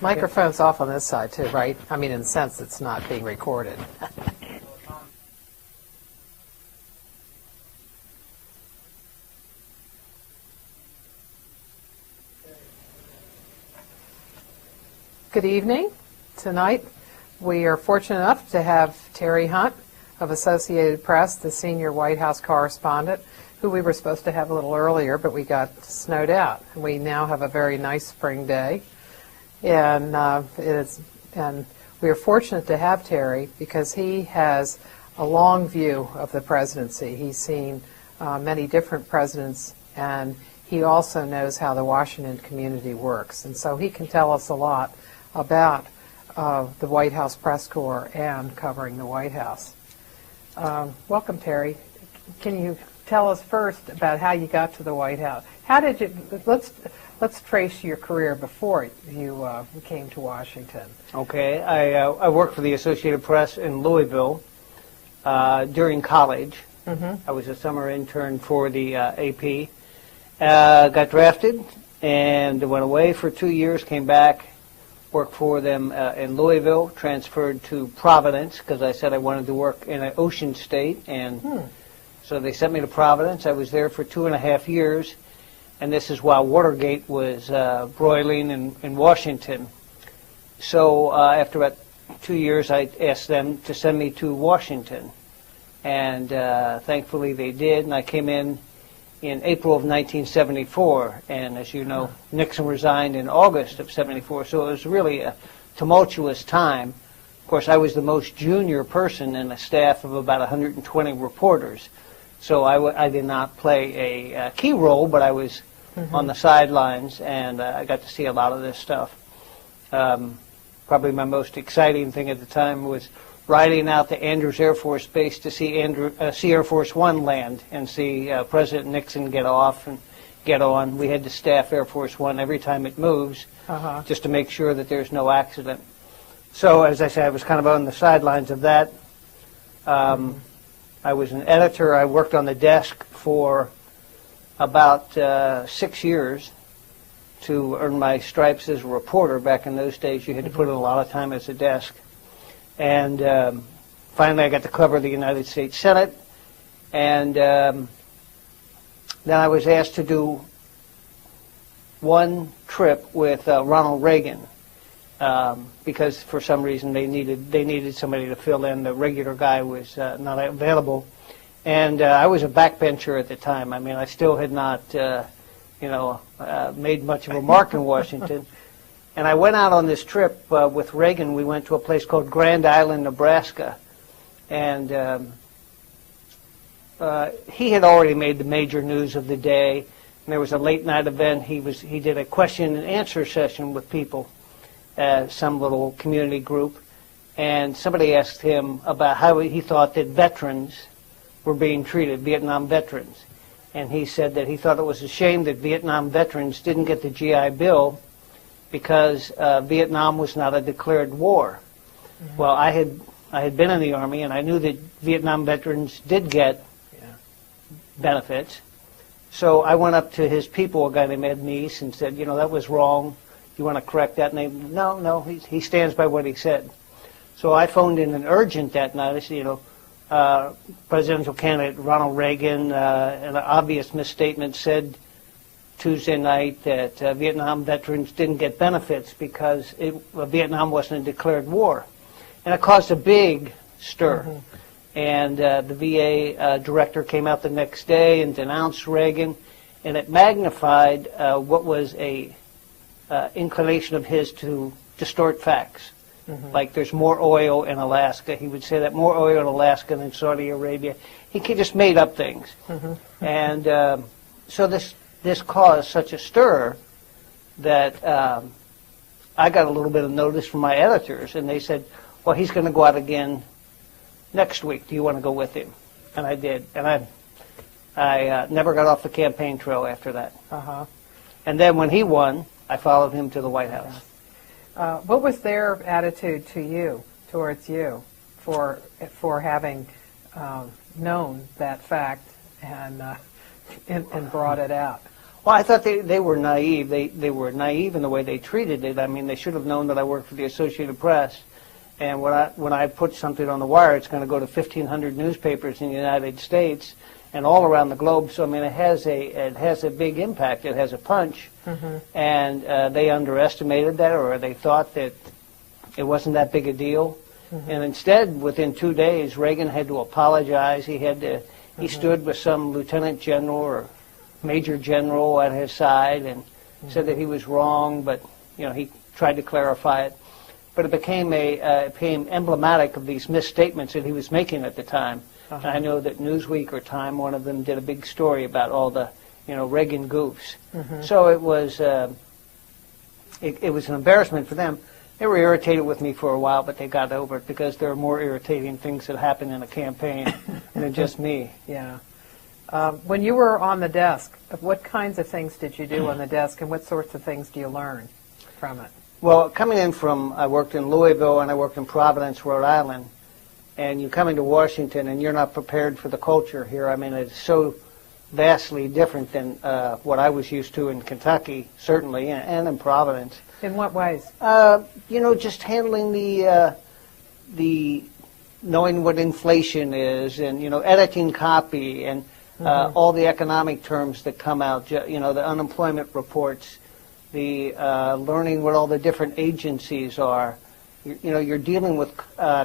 Microphone's off on this side too, right? I mean, in the sense it's not being recorded. Good evening. Tonight we are fortunate enough to have Terry Hunt of Associated Press, the senior White House correspondent, who we were supposed to have a little earlier, but we got snowed out. We now have a very nice spring day, and we are fortunate to have Terry because he has a long view of the presidency. He's seen many different presidents, and he also knows how the Washington community works, and so he can tell us a lot about the White House press corps and covering the White House. Welcome, Terry. Can you tell us first about how you got to the White House? How did you? Let's trace your career before you came to Washington. Okay, I worked for the Associated Press in Louisville during college. Mm-hmm. I was a summer intern for the AP. Got drafted and went away for 2 years. Came back. Worked for them in Louisville, transferred to Providence because I said I wanted to work in an ocean state, and so they sent me to Providence. I was there for 2.5 years, and this is while Watergate was broiling in Washington. So after about 2 years, I asked them to send me to Washington, and thankfully they did, and I came in April of 1974, and as you know, Nixon resigned in August of 74, so it was really a tumultuous time. Of course, I was the most junior person in a staff of about 120 reporters, so I did not play a key role, but I was on the sidelines, and I got to see a lot of this stuff. Probably my most exciting thing at the time was riding out to Andrews Air Force Base to see Air Force One land and see President Nixon get off and get on. We had to staff Air Force One every time it moves just to make sure that there's no accident. So, as I said, I was kind of on the sidelines of that. I was an editor. I worked on the desk for about 6 years to earn my stripes as a reporter. Back in those days, you had to put in a lot of time as a desk. And finally, I got to cover the United States Senate. And then I was asked to do one trip with Ronald Reagan because for some reason they needed somebody to fill in. The regular guy was not available. And I was a backbencher at the time. I mean, I still had not, made much of a mark in Washington. And I went out on this trip with Reagan. We went to a place called Grand Island, Nebraska. And he had already made the major news of the day. And there was a late night event. He did a question and answer session with people, some little community group. And somebody asked him about how he thought that veterans were being treated, Vietnam veterans. And he said that he thought it was a shame that Vietnam veterans didn't get the GI Bill because Vietnam was not a declared war. Well, I had been in the Army, and I knew that Vietnam veterans did get benefits. So I went up to his people, a guy named Ed Meese, and said, that was wrong. You want to correct that? And they, no, he stands by what he said. So I phoned in an urgent that night. I said, presidential candidate Ronald Reagan, an obvious misstatement, said Tuesday night that Vietnam veterans didn't get benefits because Vietnam wasn't a declared war. And it caused a big stir. And the VA director came out the next day and denounced Reagan, and it magnified what was a inclination of his to distort facts. Like there's more oil in Alaska. He would say that more oil in Alaska than Saudi Arabia. He just made up things. And so this caused such a stir that I got a little bit of notice from my editors, and they said, well, he's going to go out again next week. Do you want to go with him? And I did. And I never got off the campaign trail after that. And then when he won, I followed him to the White House. What was their attitude to you, towards you, for having known that fact and brought it out? Well, I thought they were naive. They were naive in the way they treated it. I mean, they should have known that I worked for the Associated Press, and when I put something on the wire, it's going to go to 1,500 newspapers in the United States and all around the globe. So I mean, it has a big impact. It has a punch, and they underestimated that, or they thought that it wasn't that big a deal. And instead, within 2 days, Reagan had to apologize. He stood with some lieutenant general or major general at his side and said that he was wrong, but he tried to clarify it. But it became emblematic of these misstatements that he was making at the time. And I know that Newsweek or Time, one of them, did a big story about all the Reagan goofs. So it was an embarrassment for them. They were irritated with me for a while, but they got over it because there are more irritating things that happen in a campaign than just me. Yeah. When you were on the desk, what kinds of things did you do on the desk, and what sorts of things do you learn from it? Well, coming in I worked in Louisville and I worked in Providence, Rhode Island, and you come into Washington and you're not prepared for the culture here. I mean, it's so vastly different than what I was used to in Kentucky, certainly, and in Providence. In what ways? Just handling the knowing what inflation is, and editing copy, and all the economic terms that come out. The unemployment reports, the learning what all the different agencies are. You're dealing with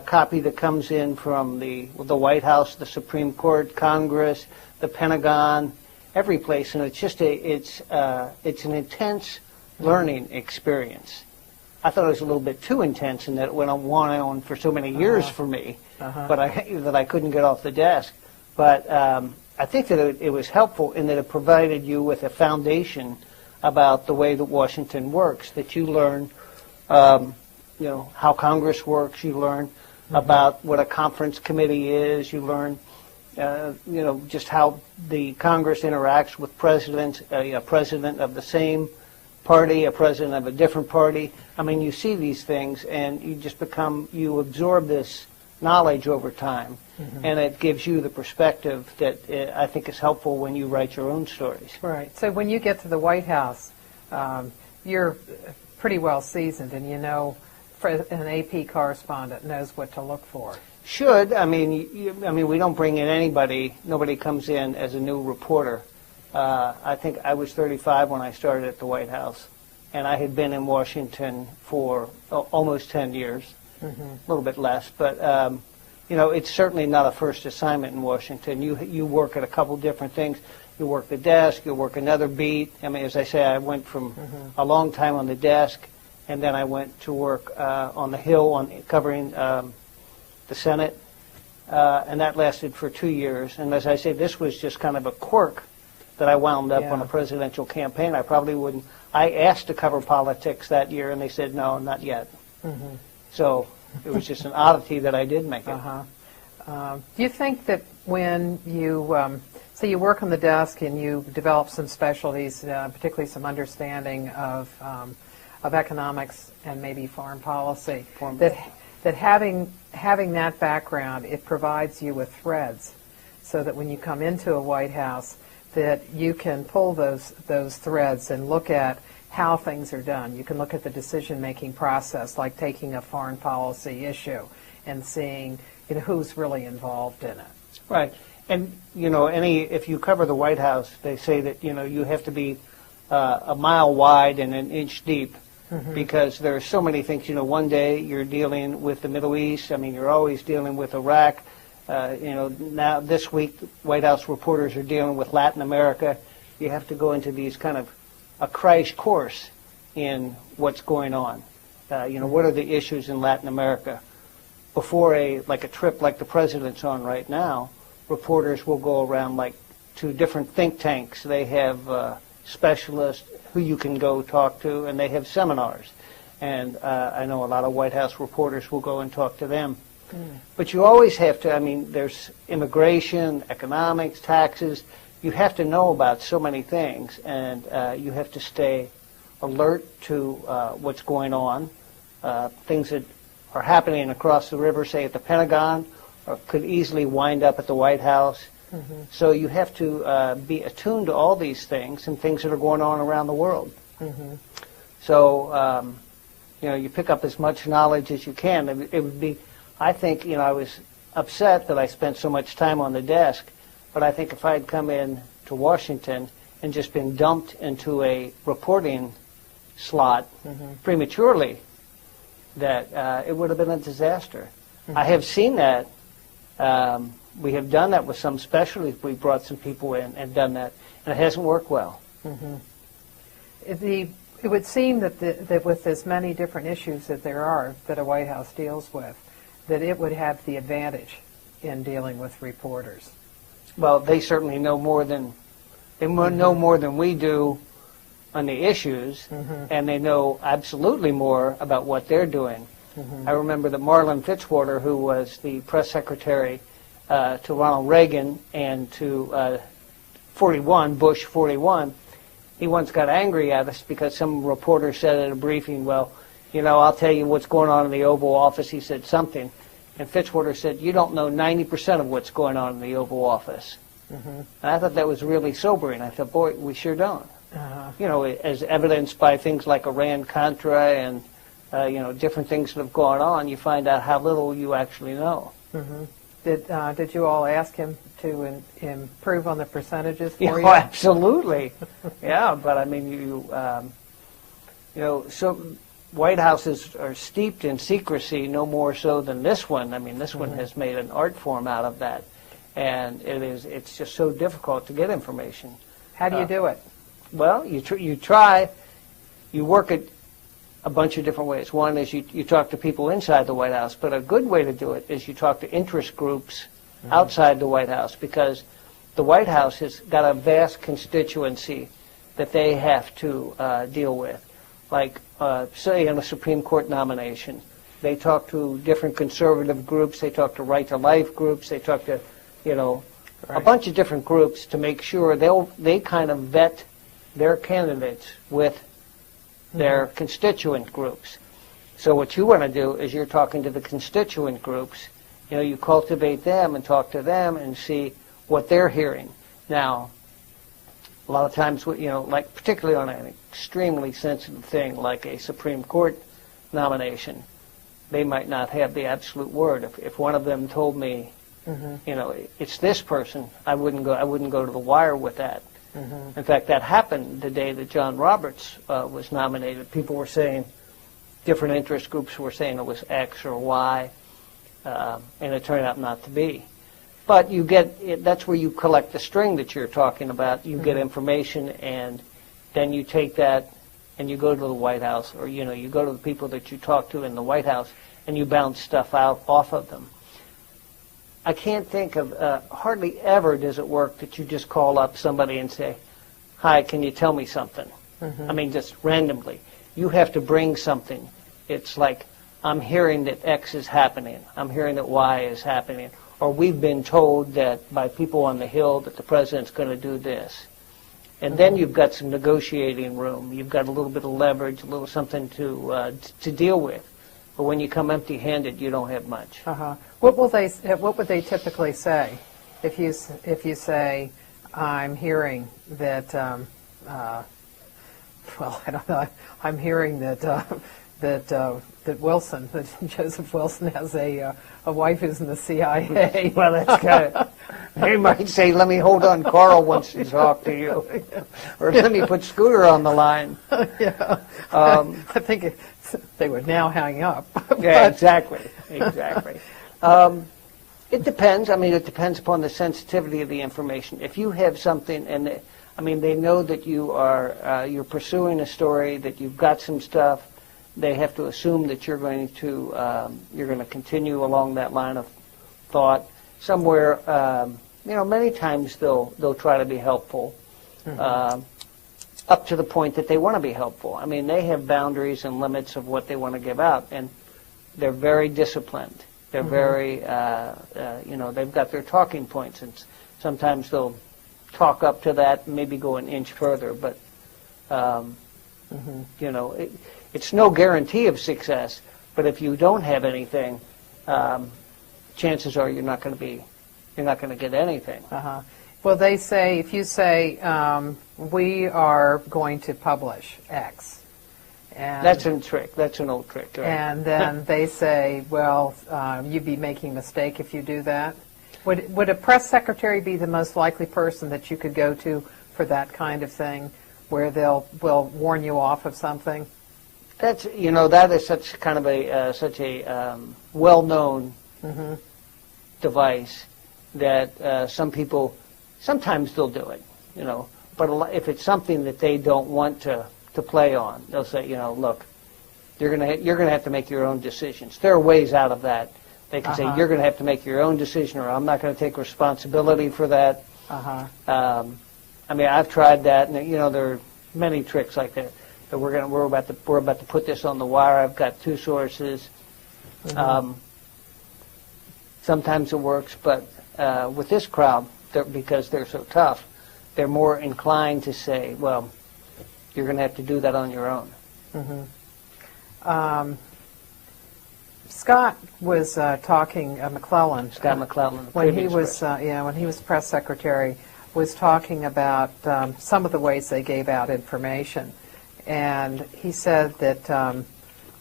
copy that comes in from the White House, the Supreme Court, Congress, the Pentagon, every place, and it's just it's an intense learning experience. I thought it was a little bit too intense in that it went on for so many years for me, but that I couldn't get off the desk. But I think that it was helpful in that it provided you with a foundation about the way that Washington works, that you learn, how Congress works, you learn about what a conference committee is, you learn, just how the Congress interacts with presidents, a president of the same party, a president of a different party. I mean, you see these things and you absorb this knowledge over time, and it gives you the perspective that I think is helpful when you write your own stories. Right. So when you get to the White House, you're pretty well seasoned, and an AP correspondent knows what to look for. Should. I mean, we don't bring in anybody. Nobody comes in as a new reporter. I think I was 35 when I started at the White House, and I had been in Washington for almost 10 years, a little bit less. But, it's certainly not a first assignment in Washington. You work at a couple different things. You work the desk, you work another beat. I mean, as I say, I went from a long time on the desk, and then I went to work on the Hill covering the Senate, and that lasted for 2 years. And as I say, this was just kind of a quirk that I wound up on a presidential campaign. I probably wouldn't. I asked to cover politics that year, and they said, no, not yet. So it was just an oddity that I did make it. Do you think that when you, say you work on the desk and you develop some specialties, particularly some understanding of economics and maybe foreign policy, that having that background, it provides you with threads so that when you come into a White House, that you can pull those threads and look at how things are done. You can look at the decision-making process, like taking a foreign policy issue and seeing who's really involved in it. Right. And, if you cover the White House, they say that, you have to be a mile wide and an inch deep because there are so many things. One day you're dealing with the Middle East. I mean, you're always dealing with Iraq. Now this week, White House reporters are dealing with Latin America. You have to go into these kind of a crash course in what's going on. What are the issues in Latin America? Before a trip like the president's on right now, reporters will go around to different think tanks. They have specialists who you can go talk to, and they have seminars. And I know a lot of White House reporters will go and talk to them. But you always have to, there's immigration, economics, taxes. You have to know about so many things, and you have to stay alert to what's going on. Things that are happening across the river, say at the Pentagon, or could easily wind up at the White House. So you have to be attuned to all these things and things that are going on around the world. So, you pick up as much knowledge as you can. It would be, I think, I was upset that I spent so much time on the desk, but I think if I had come in to Washington and just been dumped into a reporting slot prematurely, that it would have been a disaster. I have seen that. We have done that with some specialties. We brought some people in and done that, and it hasn't worked well. It would seem that with as many different issues that there are that a White House deals with, that it would have the advantage in dealing with reporters. Well, they certainly know more than we do on the issues, and they know absolutely more about what they're doing. I remember that Marlin Fitzwater, who was the press secretary to Ronald Reagan and to Bush 41, he once got angry at us because some reporter said at a briefing, well, I'll tell you what's going on in the Oval Office. He said something. And Fitzwater said, you don't know 90% of what's going on in the Oval Office. And I thought that was really sobering. I thought, boy, we sure don't. As evidenced by things like Iran-Contra and, different things that have gone on, you find out how little you actually know. Did you all ask him to improve on the percentages for you? Oh, absolutely. Yeah, but I mean, so White Houses are steeped in secrecy, no more so than this one. I mean, this one has made an art form out of that, and it's just so difficult to get information. How do you do it? Well, you try, you work it a bunch of different ways. One is you talk to people inside the White House, but a good way to do it is you talk to interest groups outside the White House, because the White House has got a vast constituency that they have to deal with. Like, say, in a Supreme Court nomination, they talk to different conservative groups, they talk to right-to-life groups, they talk to, a bunch of different groups to make sure they kind of vet their candidates with their constituent groups. So what you want to do is you're talking to the constituent groups. You cultivate them and talk to them and see what they're hearing. Now, a lot of times, like particularly on an extremely sensitive thing like a Supreme Court nomination, they might not have the absolute word. If one of them told me, it's this person, I wouldn't go to the wire with that. In fact, that happened the day that John Roberts was nominated. People were saying, different interest groups were saying it was X or Y, and it turned out not to be. But that's where you collect the string that you're talking about. You get information, and then you take that and you go to the White House, or you go to the people that you talk to in the White House, and you bounce stuff out off of them. I can't think of, hardly ever does it work that you just call up somebody and say, hi, can you tell me something? I mean, just randomly. You have to bring something. It's like, I'm hearing that X is happening. I'm hearing that Y is happening. Or we've been told that by people on the Hill that the president's going to do this. And then you've got some negotiating room. You've got a little bit of leverage, a little something to deal with. But when you come empty-handed, you don't have much. What would they typically say if you say, I'm hearing that well, I don't know, I'm hearing that that Joseph Wilson has a wife who's in the CIA. Well, that's kind of, they might say, let me hold on, Carl wants to talk to you. Or let me put Scooter on the line. Yeah. I think they would now hang up. Yeah, exactly. It depends. I mean, it depends upon the sensitivity of the information. If you have something, and they know that you're pursuing a story, that you've got some stuff, they have to assume that you're going to continue along that line of thought. Somewhere, many times they'll try to be helpful, up to the point that they want to be helpful. I mean, they have boundaries and limits of what they want to give out, and they're very disciplined. They're very, they've got their talking points, and sometimes they'll talk up to that and maybe go an inch further, but, it's no guarantee of success, but if you don't have anything, chances are you're not going to be you're not going to get anything. Uh-huh. Well, they say, if you say, we are going to publish X. And, That's a trick. That's an old trick. Right? And then they say, well, you'd be making a mistake if you do that. Would a press secretary be the most likely person that you could go to for that kind of thing, where will warn you off of something? That's, that is such kind of a well-known device that some people, sometimes they'll do it, but if it's something that they don't want to play on, they'll say, look, you're gonna have to make your own decisions. There are ways out of that. They can say, you're gonna have to make your own decision, or I'm not gonna take responsibility for that. I mean, I've tried that, and there are many tricks like that. So we're about to put this on the wire. I've got two sources. Sometimes it works, but with this crowd, because they're so tough, they're more inclined to say, well, you're going to have to do that on your own. Scott was talking, McClellan. Scott McClellan, when he was press secretary, was talking about some of the ways they gave out information, and he said that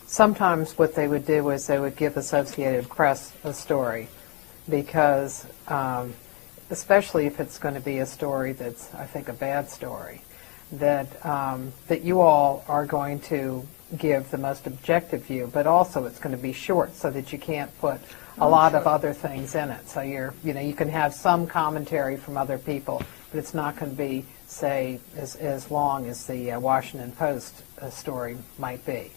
sometimes what they would do is they would give Associated Press a story, because especially if it's going to be a story that's, I think, a bad story, that you all are going to give the most objective view, but also it's going to be short so that you can't put a lot of other things in it. So you can have some commentary from other people, but it's not going to be, say, as long as the Washington Post story might be.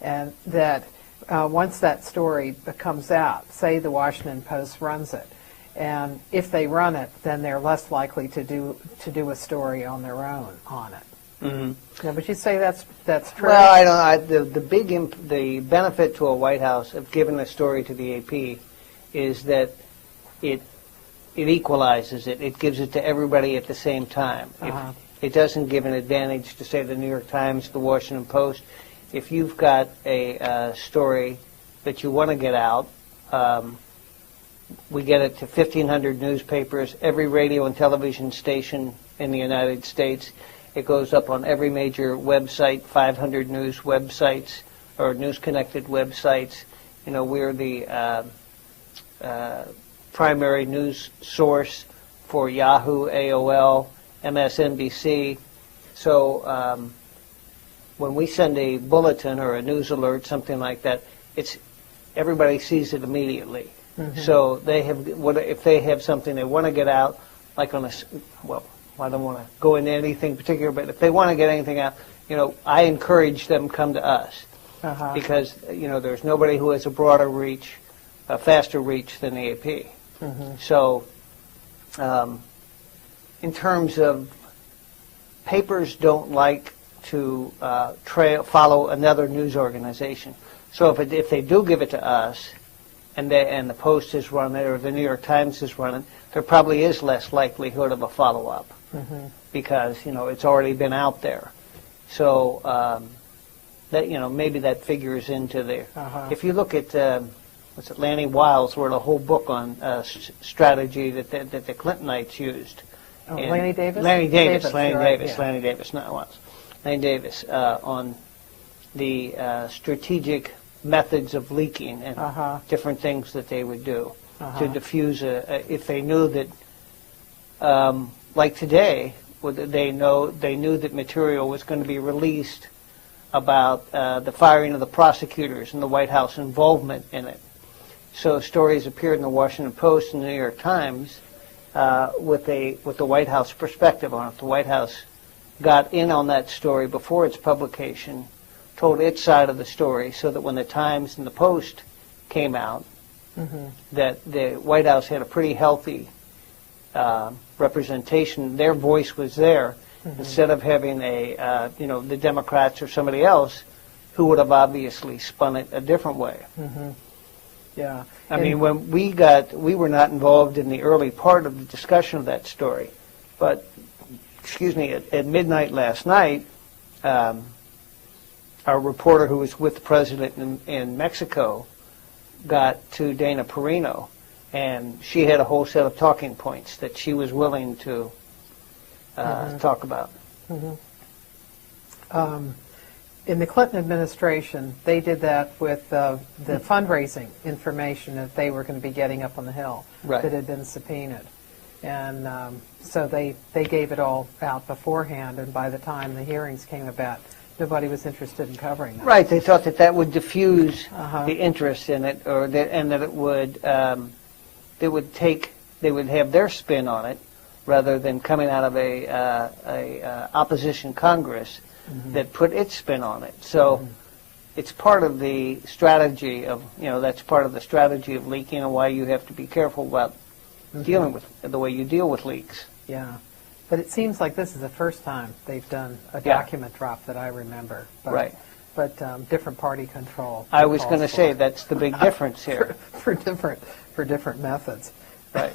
And that once that story comes out, say the Washington Post runs it, and if they run it, then they're less likely to do a story on their own on it. Now, but you say that's true. Well, I don't. The benefit to a White House of giving a story to the AP is that it equalizes it. It gives it to everybody at the same time. It doesn't give an advantage to, say, the New York Times, the Washington Post. If you've got a story that you want to get out, we get it to 1,500 newspapers, every radio and television station in the United States. It goes up on every major website, 500 news websites or news-connected websites. We're the primary news source for Yahoo, AOL, MSNBC. So when we send a bulletin or a news alert, something like that, everybody sees it immediately. So if they have something they want to get out, like on I don't want to go into anything particular, but if they want to get anything out, I encourage them come to us, because there's nobody who has a broader reach, a faster reach than the AP. So, in terms of papers, don't like to follow another news organization. So if they do give it to us, and the Post is running it, or the New York Times is running, there probably is less likelihood of a follow-up, because it's already been out there. So that maybe that figures into there. If you look at Lanny Wiles wrote a whole book on strategy that the Clintonites used. Oh, Lanny Davis. Lanny Davis on the strategic methods of leaking and different things that they would do to diffuse if they knew that, like today, they knew that material was going to be released about the firing of the prosecutors and the White House involvement in it. So stories appeared in the Washington Post and the New York Times with the White House perspective on it. The White House got in on that story before its publication, told its side of the story, so that when the Times and the Post came out, that the White House had a pretty healthy representation. Their voice was there, instead of having the Democrats or somebody else who would have obviously spun it a different way. Yeah. I mean, when we were not involved in the early part of the discussion of that story, but, at midnight last night, our reporter who was with the president in Mexico got to Dana Perino And she had a whole set of talking points that she was willing to talk about. In the Clinton administration, they did that with the fundraising information that they were going to be getting up on the Hill Right. that had been subpoenaed. And so they gave it all out beforehand, and by the time the hearings came about, nobody was interested in covering that. Right. They thought that that would diffuse the interest in it, and that it would they would have their spin on it, rather than coming out of a opposition Congress that put its spin on it. So it's part of the strategy of, that's part of the strategy of leaking, and why you have to be careful about dealing with the way you deal with leaks. Yeah. But it seems like this is the first time they've done a document drop that I remember. But, Right. But different party control. I was going to say that's the big difference here. for different methods. Right.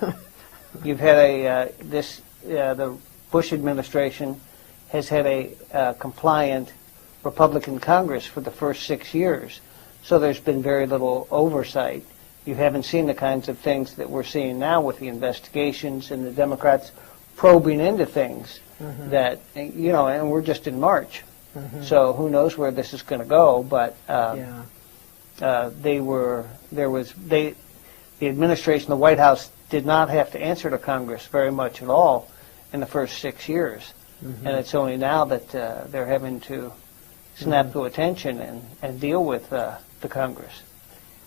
You've had the Bush administration has had a compliant Republican Congress for the first 6 years, so there's been very little oversight. You haven't seen the kinds of things that we're seeing now with the investigations and the Democrats probing into things that, and we're just in March, so who knows where this is going to go, but the administration, the White House, did not have to answer to Congress very much at all in the first 6 years. And it's only now that they're having to snap to attention and deal with the Congress.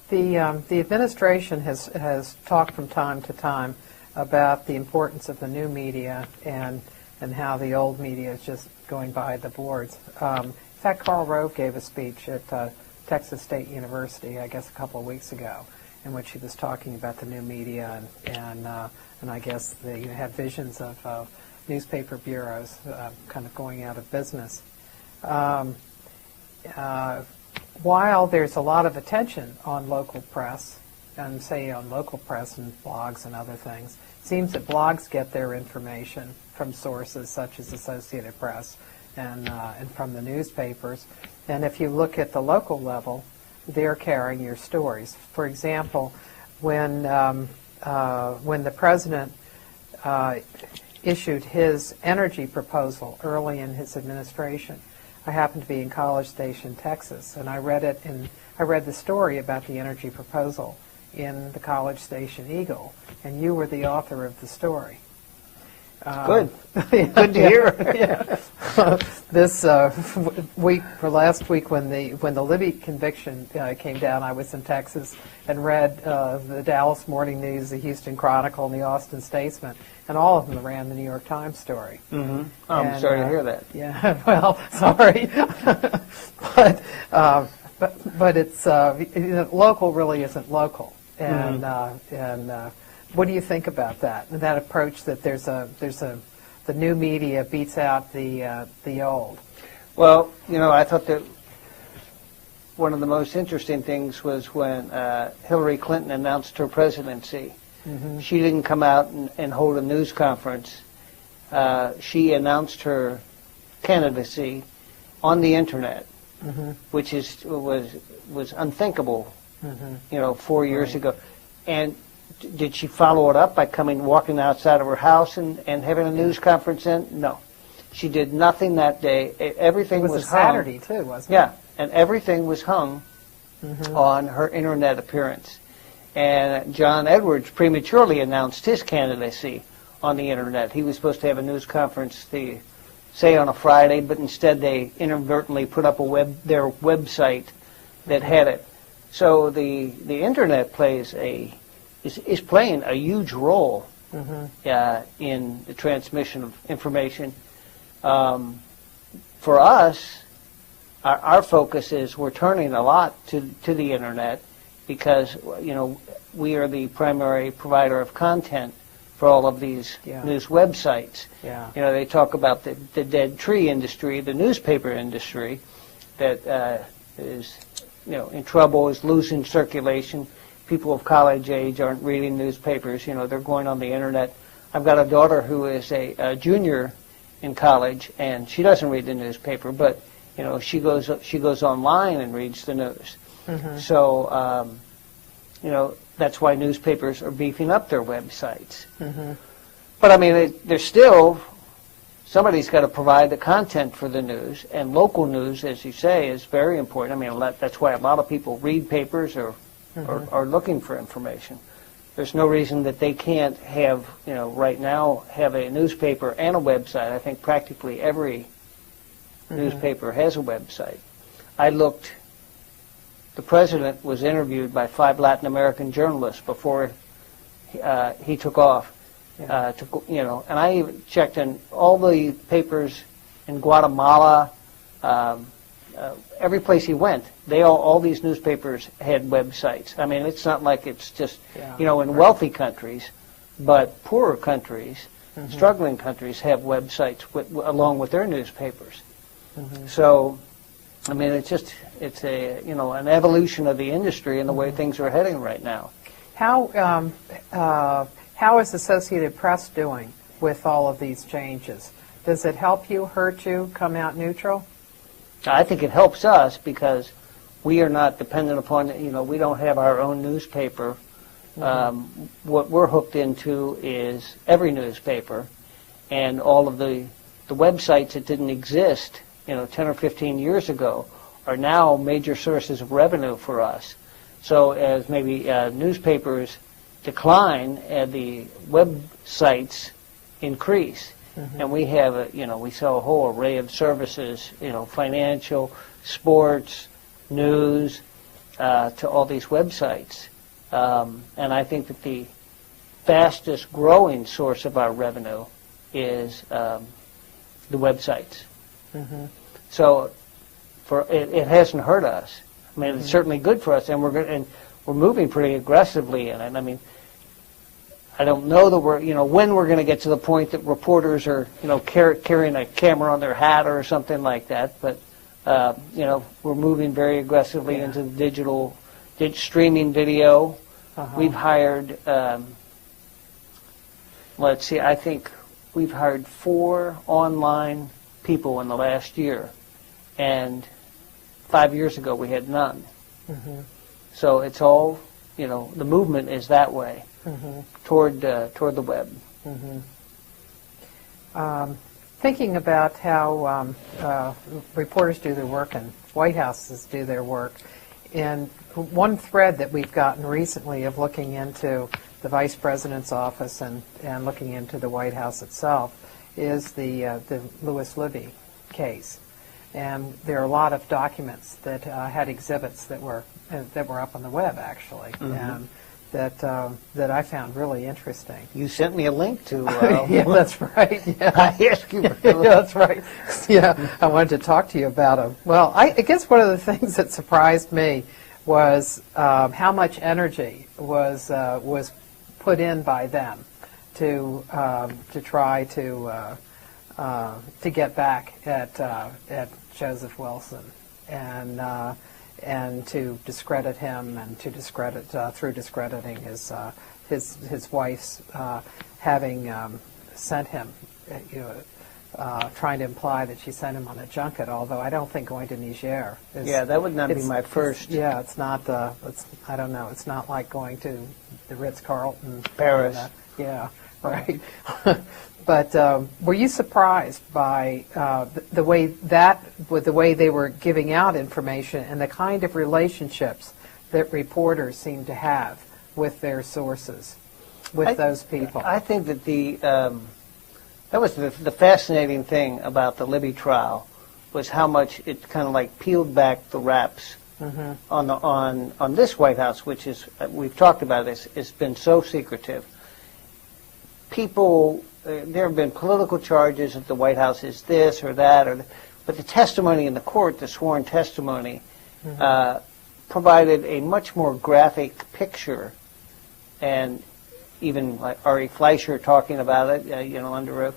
The administration has talked from time to time about the importance of the new media and how the old media is just going by the boards. In fact, Karl Rove gave a speech at Texas State University, I guess a couple of weeks ago, in which he was talking about the new media and I guess they had visions of newspaper bureaus kind of going out of business. While there's a lot of attention on local press, and say on local press and blogs and other things, it seems that blogs get their information from sources such as Associated Press and from the newspapers. And if you look at the local level, they're carrying your stories. For example, when the president issued his energy proposal early in his administration, I happened to be in College Station, Texas, and I read the story about the energy proposal in the College Station Eagle, and you were the author of the story. Good. Good to hear. This week, or last week, when the Libby conviction came down, I was in Texas and read the Dallas Morning News, the Houston Chronicle, and the Austin Statesman, and all of them ran the New York Times story. I'm sorry to hear that. Yeah, well, sorry, but it's local really isn't local, and what do you think about that? That approach that the new media beats out the old. Well, I thought that one of the most interesting things was when Hillary Clinton announced her presidency. She didn't come out and hold a news conference. She announced her candidacy on the internet, which was unthinkable, 4 years ago. And did she follow it up by walking outside of her house and having a news conference then? No. She did nothing that day. Everything was a Saturday, too, wasn't it? Yeah, and everything was hung on her internet appearance. And John Edwards prematurely announced his candidacy on the internet. He was supposed to have a news conference, say on a Friday, but instead they inadvertently put up their website that had it. So the internet is playing a huge role in the transmission of information. For us, our focus is we're turning a lot to the internet because we are the primary provider of content for all of these news websites. They talk about the dead tree industry, the newspaper industry that is in trouble, is losing circulation. People of college age aren't reading newspapers. They're going on the internet. I've got a daughter who is a junior in college, and she doesn't read the newspaper, but she goes online and reads the news. So that's why newspapers are beefing up their websites. But I mean, there's still, somebody's got to provide the content for the news, and local news, as you say, is very important. I mean, that's why a lot of people read papers or are looking for information. There's no reason that they can't have, right now, have a newspaper and a website. I think practically every newspaper has a website. I looked, the president was interviewed by 5 Latin American journalists before he took off. And I even checked in all the papers in Guatemala, every place he went. All these newspapers had websites. I mean, it's not like it's just, in wealthy countries, but poorer countries, struggling countries have websites along with their newspapers. So, I mean, it's an evolution of the industry and the way things are heading right now. How is Associated Press doing with all of these changes? Does it help you, hurt you, come out neutral? I think it helps us because we are not dependent upon, we don't have our own newspaper. What we're hooked into is every newspaper, and all of the websites that didn't exist, 10 or 15 years ago are now major sources of revenue for us. So as maybe newspapers decline and the websites increase, and we have we sell a whole array of services, financial, sports, news, to all these websites, and I think that the fastest growing source of our revenue is the websites. So it hasn't hurt us. I mean, it's certainly good for us, and we're moving pretty aggressively in it. I mean, I don't know that when we're going to get to the point that reporters are, carrying a camera on their hat or something like that. But, we're moving very aggressively into the digital streaming video. We've hired, I think we've hired 4 online people in the last year, and 5 years ago we had none. So it's all, the movement is that way. Toward the web. Thinking about how reporters do their work and White Houses do their work, and one thread that we've gotten recently of looking into the Vice President's office and looking into the White House itself is the Lewis Libby case. And there are a lot of documents that had exhibits that were up on the web, actually. That I found really interesting. You sent me a link to. Yeah, that's right. Yeah. I asked you. Yeah, that's right. Yeah, I wanted to talk to you about them. Well, I guess one of the things that surprised me was how much energy was put in by them to try to get back at Joseph Wilson and to discredit him and to discredit through discrediting his wife's having sent him, trying to imply that she sent him on a junket. Although I don't think going to Niger is. Yeah, that would not be my first. It's not. I don't know. It's not like going to the Ritz-Carlton. Paris. Yeah, right. But were you surprised by the way they were giving out information and the kind of relationships that reporters seem to have with their sources, with those people? I think that that was the fascinating thing about the Libby trial, was how much it kind of like peeled back the wraps on this White House, which is, we've talked about this, it's been so secretive. People. There have been political charges that the White House is this or that, but the testimony in the court, the sworn testimony, provided a much more graphic picture, and even like Ari Fleischer talking about it, under oath,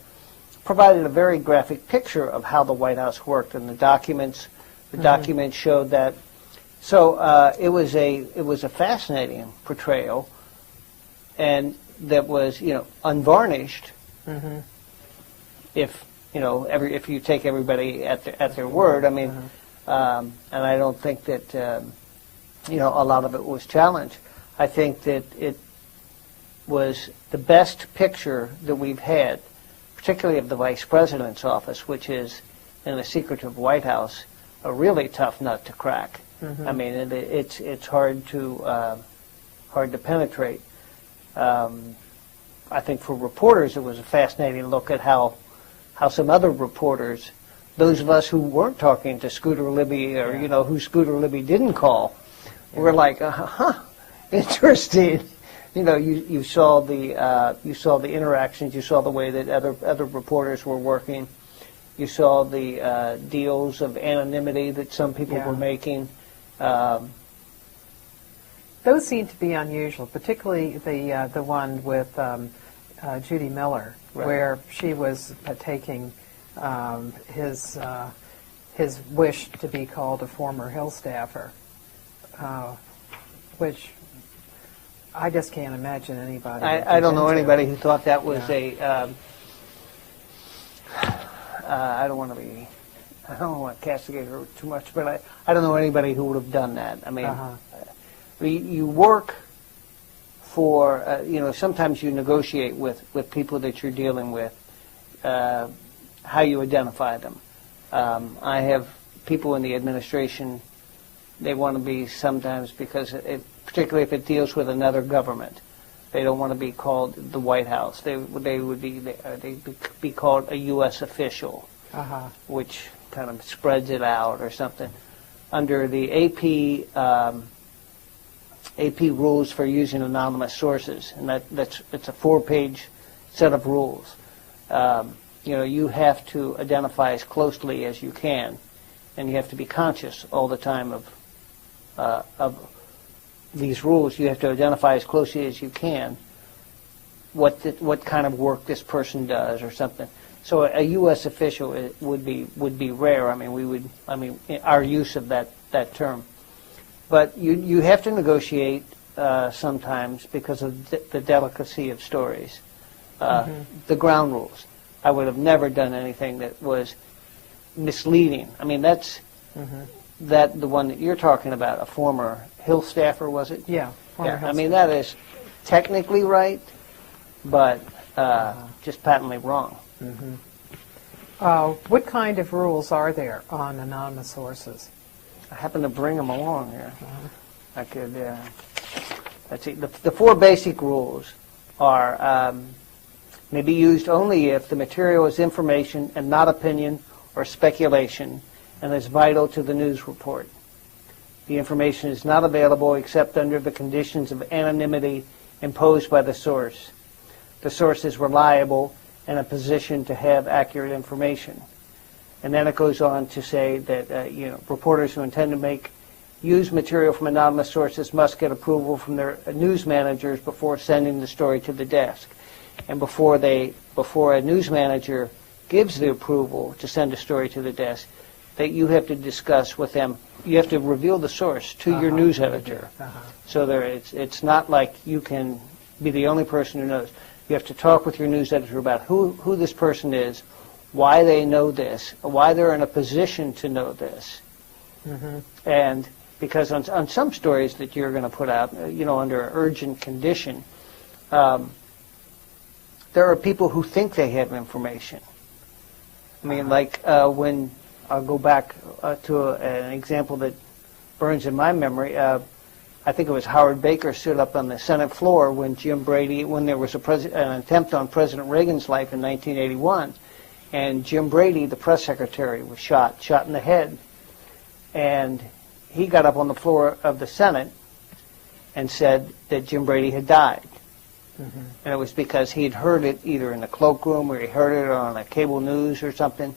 provided a very graphic picture of how the White House worked, and the documents showed that. So it was a fascinating portrayal, and that was unvarnished. If if you take everybody at their word, I mean, and I don't think that a lot of it was challenged. I think that it was the best picture that we've had, particularly of the Vice President's office, which is, in a secretive White House, a really tough nut to crack. I mean, it's hard to penetrate. I think for reporters, it was a fascinating look at how some other reporters, those of us who weren't talking to Scooter Libby, or who Scooter Libby didn't call, were like, interesting. You saw the interactions, you saw the way that other reporters were working, you saw the deals of anonymity that some people were making. Those seem to be unusual, particularly the one with Judy Miller, where she was taking his wish to be called a former Hill staffer, which I just can't imagine anybody. I don't know anybody who thought that was a. I don't want to castigate her too much, but I don't know anybody who would have done that. I mean, you work for, sometimes you negotiate with people that you're dealing with, how you identify them. I have people in the administration, they want to be sometimes, because particularly if it deals with another government, they don't want to be called the White House. They would be called a U.S. official, which kind of spreads it out or something. Under the AP rules for using anonymous sources, and it's a 4-page set of rules. You have to identify as closely as you can, and you have to be conscious all the time of these rules. You have to identify as closely as you can what kind of work this person does or something. So a U.S. official would be rare. I mean, our use of that term. But you have to negotiate sometimes because of the delicacy of stories. The ground rules. I would have never done anything that was misleading. I mean, that's the one that you're talking about, a former Hill staffer, was it? Yeah. I mean, that is technically right, but just patently wrong. What kind of rules are there on anonymous sources? I happen to bring them along here. I could. Let's see. The 4 basic rules are may be used only if the material is information and not opinion or speculation, and is vital to the news report. The information is not available except under the conditions of anonymity imposed by the source. The source is reliable and in a position to have accurate information. And then it goes on to say that reporters who intend to use material from anonymous sources must get approval from their news managers before sending the story to the desk. And before a news manager gives the approval to send a story to the desk, that you have to discuss with them. You have to reveal the source to your news editor. So it's not like you can be the only person who knows. You have to talk with your news editor about who this person is, why they know this, why they're in a position to know this. And because on some stories that you're going to put out, under urgent condition, there are people who think they have information. I mean, like when I'll go back to an example that burns in my memory. I think it was Howard Baker stood up on the Senate floor when there was an attempt on President Reagan's life in 1981, and Jim Brady, the press secretary, was shot in the head. And he got up on the floor of the Senate and said that Jim Brady had died. And it was because he had heard it either in the cloakroom or he heard it on a cable news or something.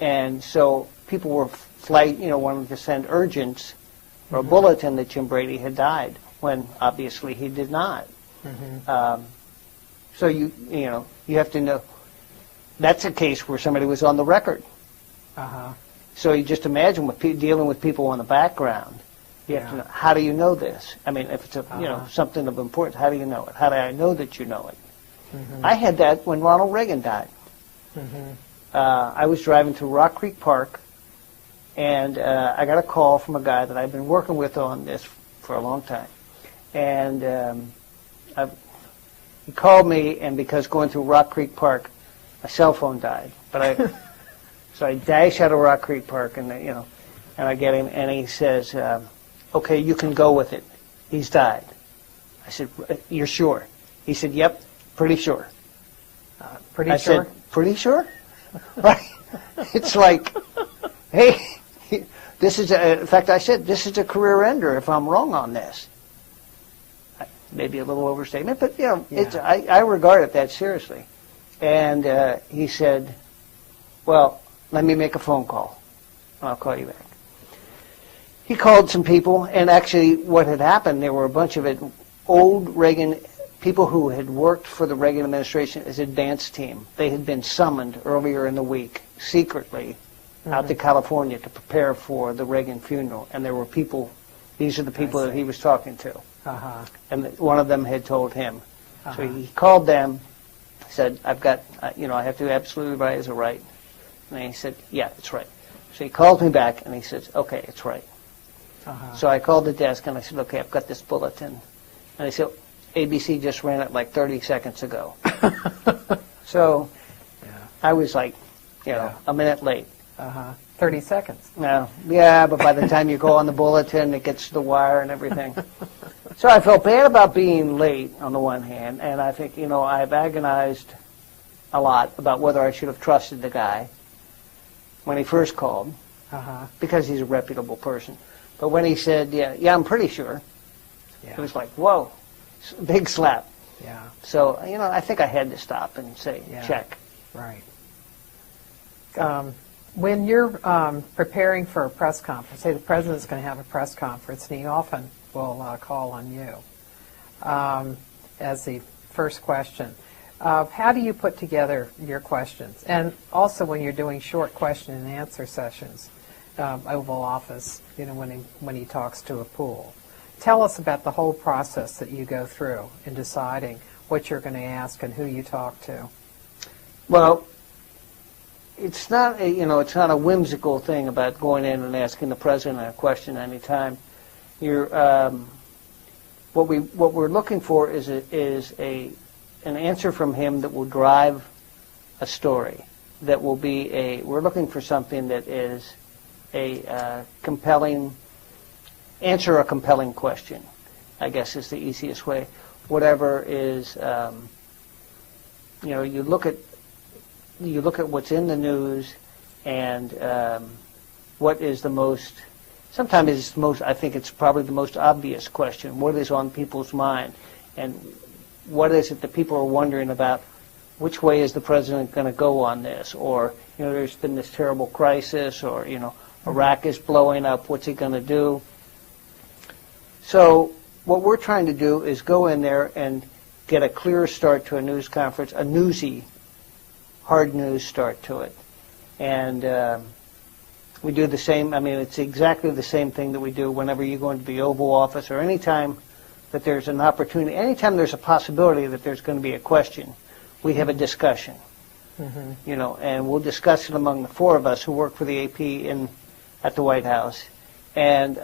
And so people were wanted to send urgents or a bulletin that Jim Brady had died, when obviously he did not. So you have to know that's a case where somebody was on the record. So you just imagine dealing with people on the background. You have to know, how do you know this? I mean, if it's something of importance, how do you know it? How do I know that you know it? I had that when Ronald Reagan died. I was driving through Rock Creek Park, and I got a call from a guy that I've been working with on this for a long time. And he called me, and because going through Rock Creek Park, my cell phone died. So I dash out of Rock Creek Park, and and I get him, and he says, "Okay, you can go with it. He's died." I said, "You're sure?" He said, "Yep, pretty sure." Pretty I sure? said, "Pretty sure?" Right? It's like, hey, this is in fact, I said, "This is a career ender if I'm wrong on this." Maybe a little overstatement, but it's I regard it that seriously. And he said, "Well, let me make a phone call. I'll call you back." He called some people, and actually what had happened, there were a bunch of old Reagan people who had worked for the Reagan administration as advance team. They had been summoned earlier in the week secretly out to California to prepare for the Reagan funeral. And there were people, these are the people that he was talking to. And one of them had told him. So he called them, said, "I've got, I have to absolutely write as a right." And he said, "Yeah, it's right." So he called me back, and he says, "Okay, it's right." So I called the desk, and I said, "Okay, I've got this bulletin." And they said, "ABC just ran it like 30 seconds ago." So I was like, a minute late. 30 seconds. Yeah, but by the time you go on the bulletin, it gets to the wire and everything. So I felt bad about being late on the one hand, and I think, I've agonized a lot about whether I should have trusted the guy when he first called, because he's a reputable person. But when he said, yeah, I'm pretty sure, it was like, whoa, big slap. Yeah. So, I think I had to stop and say, check. Right. When you're preparing for a press conference, say the president's going to have a press conference, and he often will call on you as the first question. How do you put together your questions? And also when you're doing short question and answer sessions, Oval Office, when he talks to a pool. Tell us about the whole process that you go through in deciding what you're going to ask and who you talk to. Well, it's not a whimsical thing about going in and asking the president a question anytime. What we're looking for is an answer from him that will drive a story. That will be we're looking for something that is a compelling question, I guess is the easiest way. Whatever is, you look at what's in the news and what is the most, sometimes it's I think it's probably the most obvious question. What is on people's mind? And what is it that people are wondering about? Which way is the president going to go on this? Or, there's been this terrible crisis, or, Iraq is blowing up. What's he going to do? So what we're trying to do is go in there and get a clear start to a news conference, a newsy, hard news start to it. And we do the same. I mean, it's exactly the same thing that we do whenever you go into the Oval Office, or any time that there's an opportunity, anytime there's a possibility that there's going to be a question, we have a discussion. And we'll discuss it among the four of us who work for the AP at the White House. And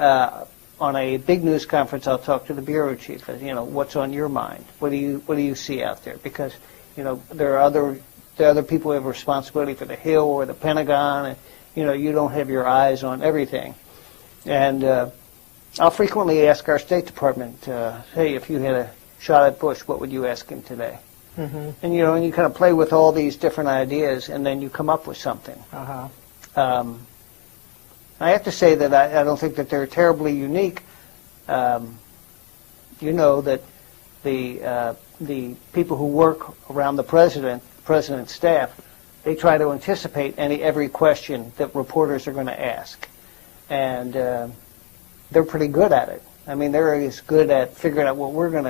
on a big news conference, I'll talk to the bureau chief. What's on your mind? What do you see out there? Because there are other people who have responsibility for the Hill or the Pentagon, and you don't have your eyes on everything. And I'll frequently ask our State Department, hey, if you had a shot at Bush, what would you ask him today? And and you kind of play with all these different ideas, and then you come up with something. I have to say that I don't think that they're terribly unique. That the people who work around the president's staff, they try to anticipate every question that reporters are going to ask, and they're pretty good at it. I mean, they're as good at figuring out what we're going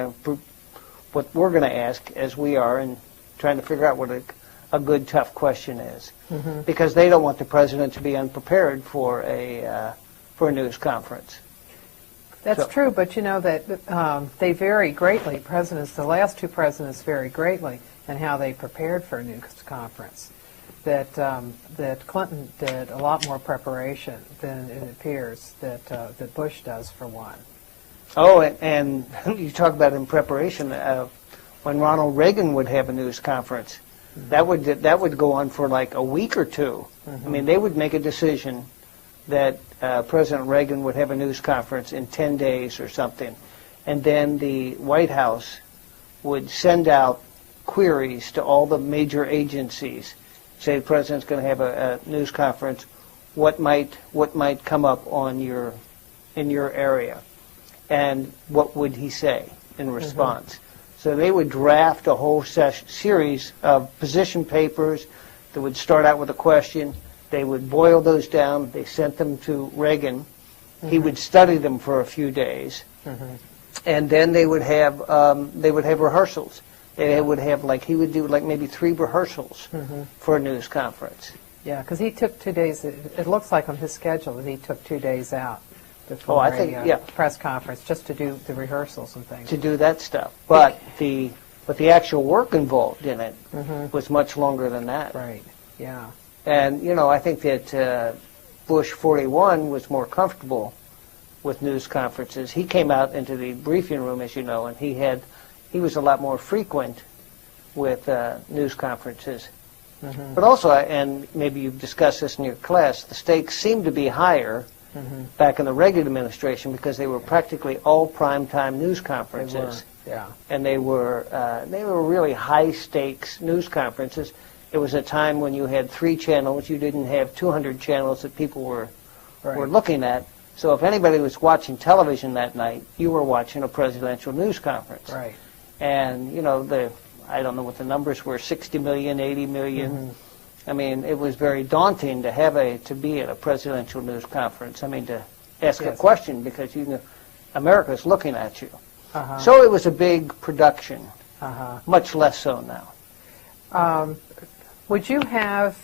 to ask as we are, and trying to figure out what a good, tough question is, because they don't want the president to be unprepared for a news conference. That's true, but that they vary greatly. The last two presidents vary greatly in how they prepared for a news conference. That Clinton did a lot more preparation than it appears that Bush does, for one. Oh, and you talk about in preparation, when Ronald Reagan would have a news conference, that would go on for like a week or two. I mean, they would make a decision that President Reagan would have a news conference in 10 days or something, and then the White House would send out queries to all the major agencies, say the president's going to have a news conference, what might come up in your area, and what would he say in response. So they would draft a whole series of position papers that would start out with a question. They would boil those down. They sent them to Reagan. He would study them for a few days, and then they would have rehearsals. They would have he would do maybe 3 rehearsals for a news conference. Yeah, because he took 2 days. It looks like on his schedule that he took 2 days out before a press conference just to do the rehearsals and things. To do that stuff, but the actual work involved in it was much longer than that. Right. Yeah. And I think that Bush 41 was more comfortable with news conferences. He came out into the briefing room, as you know, and he was a lot more frequent with news conferences. But also, and maybe you've discussed this in your class, the stakes seemed to be higher back in the Reagan administration because they were practically all primetime news conferences. Yeah. And they were really high stakes news conferences. It was a time when you had 3 channels. You didn't have 200 channels that people were looking at. So if anybody was watching television that night, you were watching a presidential news conference. Right. And I don't know what the numbers were, 60 million, 80 million. I mean, it was very daunting to be at a presidential news conference. I mean, to ask a question because America's looking at you. So it was a big production. Much less so now. Would you have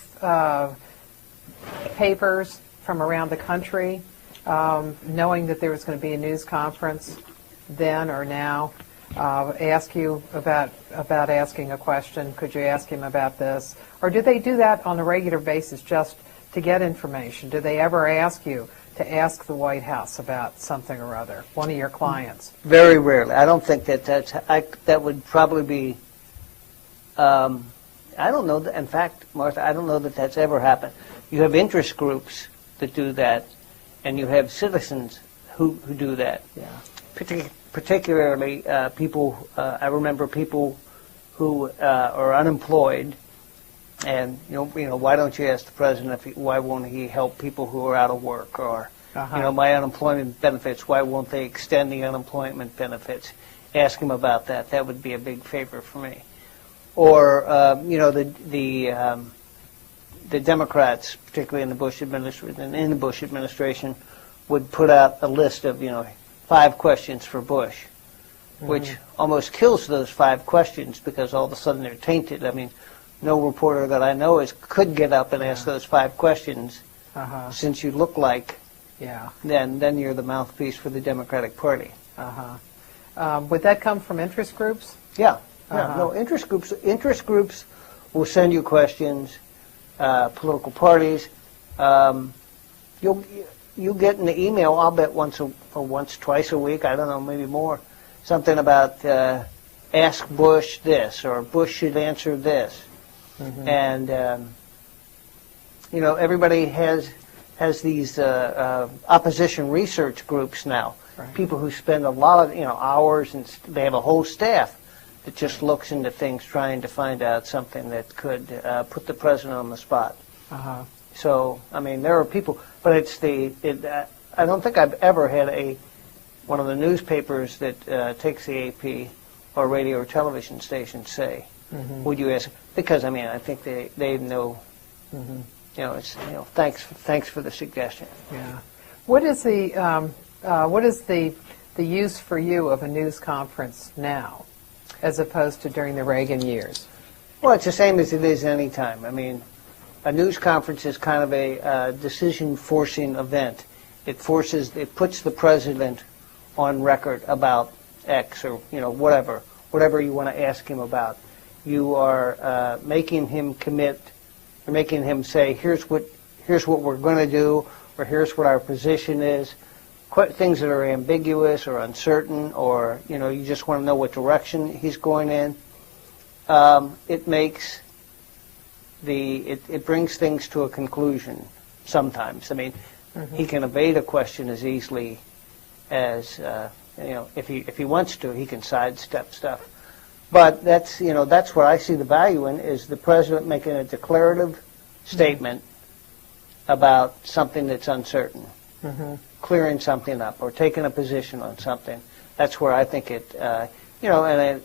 papers from around the country, knowing that there was going to be a news conference then or now, ask you about asking a question? Could you ask him about this? Or do they do that on a regular basis just to get information? Do they ever ask you to ask the White House about something or other, one of your clients? Very rarely. I don't think that would probably be, I don't know, in fact, Martha, I don't know that that's ever happened. You have interest groups that do that, and you have citizens who do that. Yeah. Particularly people, I remember people who are unemployed, and why don't you ask the president why won't he help people who are out of work, or my unemployment benefits, why won't they extend the unemployment benefits? Ask him about that. That would be a big favor for me. Or the Democrats, particularly in the Bush administration, would put out a list of 5 questions for Bush, which almost kills those 5 questions because all of a sudden they're tainted. I mean, no reporter that I know could get up and ask those 5 questions since you look like, then you're the mouthpiece for the Democratic Party. Would that come from interest groups? Yeah. No, interest groups will send you questions. Political parties, you'll get in the email, I'll bet twice a week, I don't know, maybe more, something about ask Bush this, or Bush should answer this. And everybody has these opposition research groups now. People who spend a lot of hours, and they have a whole staff that just looks into things trying to find out something that could put the president on the spot. So, I mean, there are people, but I don't think I've ever had one of the newspapers that takes the AP or radio or television station say, would you ask? Because, I mean, I think they know, thanks for the suggestion. Yeah. What is the use for you of a news conference now, as opposed to during the Reagan years? Well, it's the same as it is any time. I mean, a news conference is kind of a decision-forcing event. It puts the president on record about X or whatever you want to ask him about. You are making him commit. You're making him say, here's what we're going to do, or here's what our position is. things that are ambiguous or uncertain, or you just want to know what direction he's going in. It makes it brings things to a conclusion sometimes. I mean, he can evade a question as easily as if he wants to, he can sidestep stuff. But that's what I see the value in, is the president making a declarative statement about something that's uncertain, clearing something up, or taking a position on something. That's where I think it, and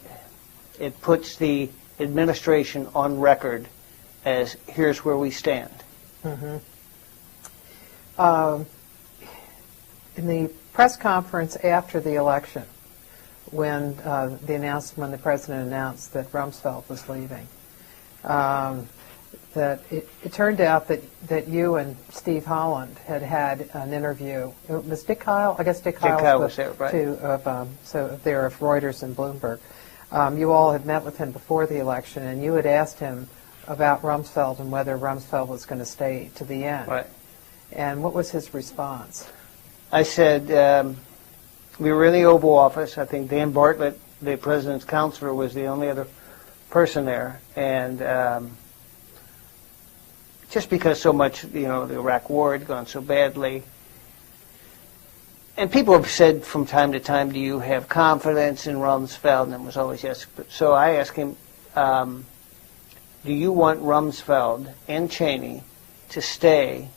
it puts the administration on record as, here's where we stand. In the press conference after the election, when the president announced that Rumsfeld was leaving, that it turned out that you and Steve Holland had an interview. It was Dick Kyle? I guess Dick Kyle was there, right? So there of Reuters and Bloomberg. You all had met with him before the election, and you had asked him about Rumsfeld and whether Rumsfeld was going to stay to the end. Right. And what was his response? I said, we were in the Oval Office. I think Dan Bartlett, the president's counselor, was the only other person there. And just because so much, the Iraq War had gone so badly. And people have said from time to time, do you have confidence in Rumsfeld? And it was always yes. So I asked him, do you want Rumsfeld and Cheney to stay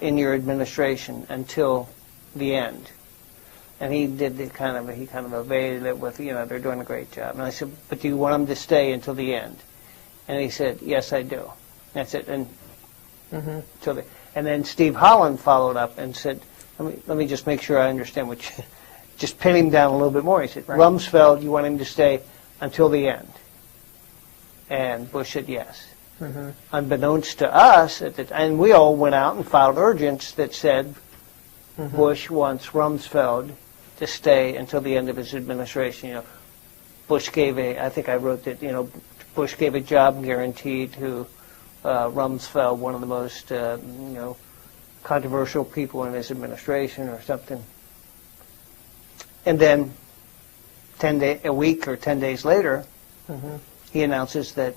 in your administration until the end? And he did he kind of evaded it with, they're doing a great job. And I said, but do you want them to stay until the end? And he said, yes, I do. That's it. And and then Steve Holland followed up and said, let me just make sure I understand what you, just pin him down a little bit more. He said, right. Rumsfeld, you want him to stay until the end? And Bush said yes. Unbeknownst to us, and we all went out and filed urgents that said Bush wants Rumsfeld to stay until the end of his administration. Bush gave I think I wrote that, Bush gave a job guarantee to Rumsfeld, one of the most, controversial people in his administration or something. And then a week or 10 days later, he announces that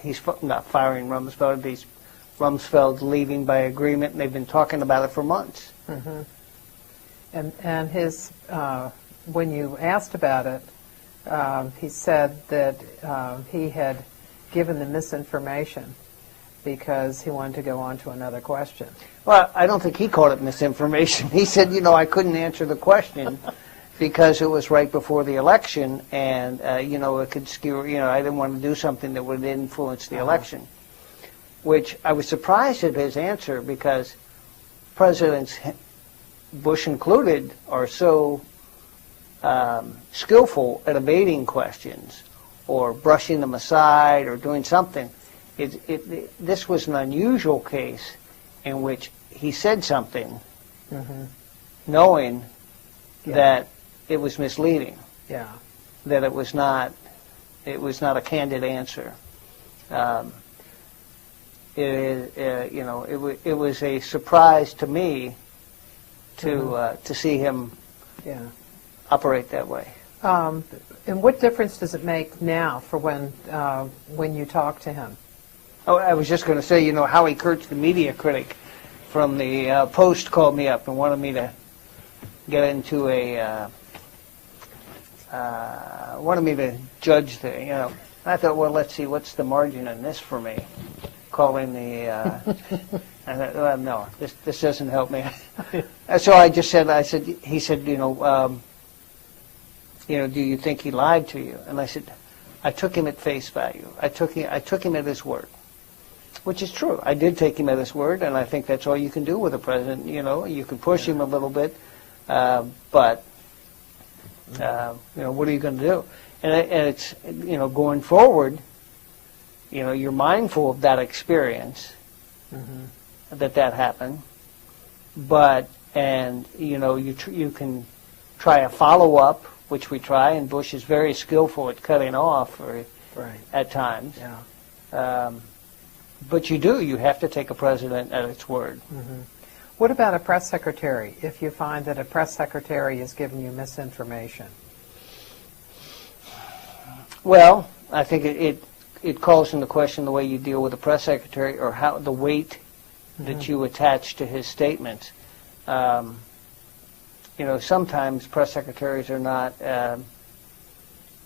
he's not firing Rumsfeld. He's Rumsfeld leaving by agreement, and they've been talking about it for months. And his, when you asked about it, he said that he had given the misinformation because he wanted to go on to another question. Well, I don't think he called it misinformation. He said, I couldn't answer the question because it was right before the election, and, it could skew, I didn't want to do something that would influence the election, which I was surprised at his answer, because presidents, Bush included, are so skillful at evading questions or brushing them aside or doing something. This was an unusual case in which he said something knowing that it was misleading, that it was not a candid answer. It was a surprise to me to see him operate that way. And what difference does it make now for when you talk to him? Oh, I was just going to say, Howie Kurtz, the media critic from the Post, called me up and wanted me to get into wanted me to judge the, I thought, well, let's see, what's the margin in this for me? Calling the, I thought, well, no, this doesn't help me. So I just said, he said, do you think he lied to you? And I said, I took him at face value. I took him at his word, which is true. I did take him at his word, and I think that's all you can do with a president. You can push him a little bit, but what are you going to do? And it's going forward. You're mindful of that experience, that happened, but you can try a follow up, which we try, and Bush is very skillful at cutting off, at times. Yeah. But you have to take a president at its word. What about a press secretary, if you find that a press secretary is giving you misinformation? Well, I think it calls into question the way you deal with a press secretary, or how the weight that you attach to his statements. Sometimes press secretaries are not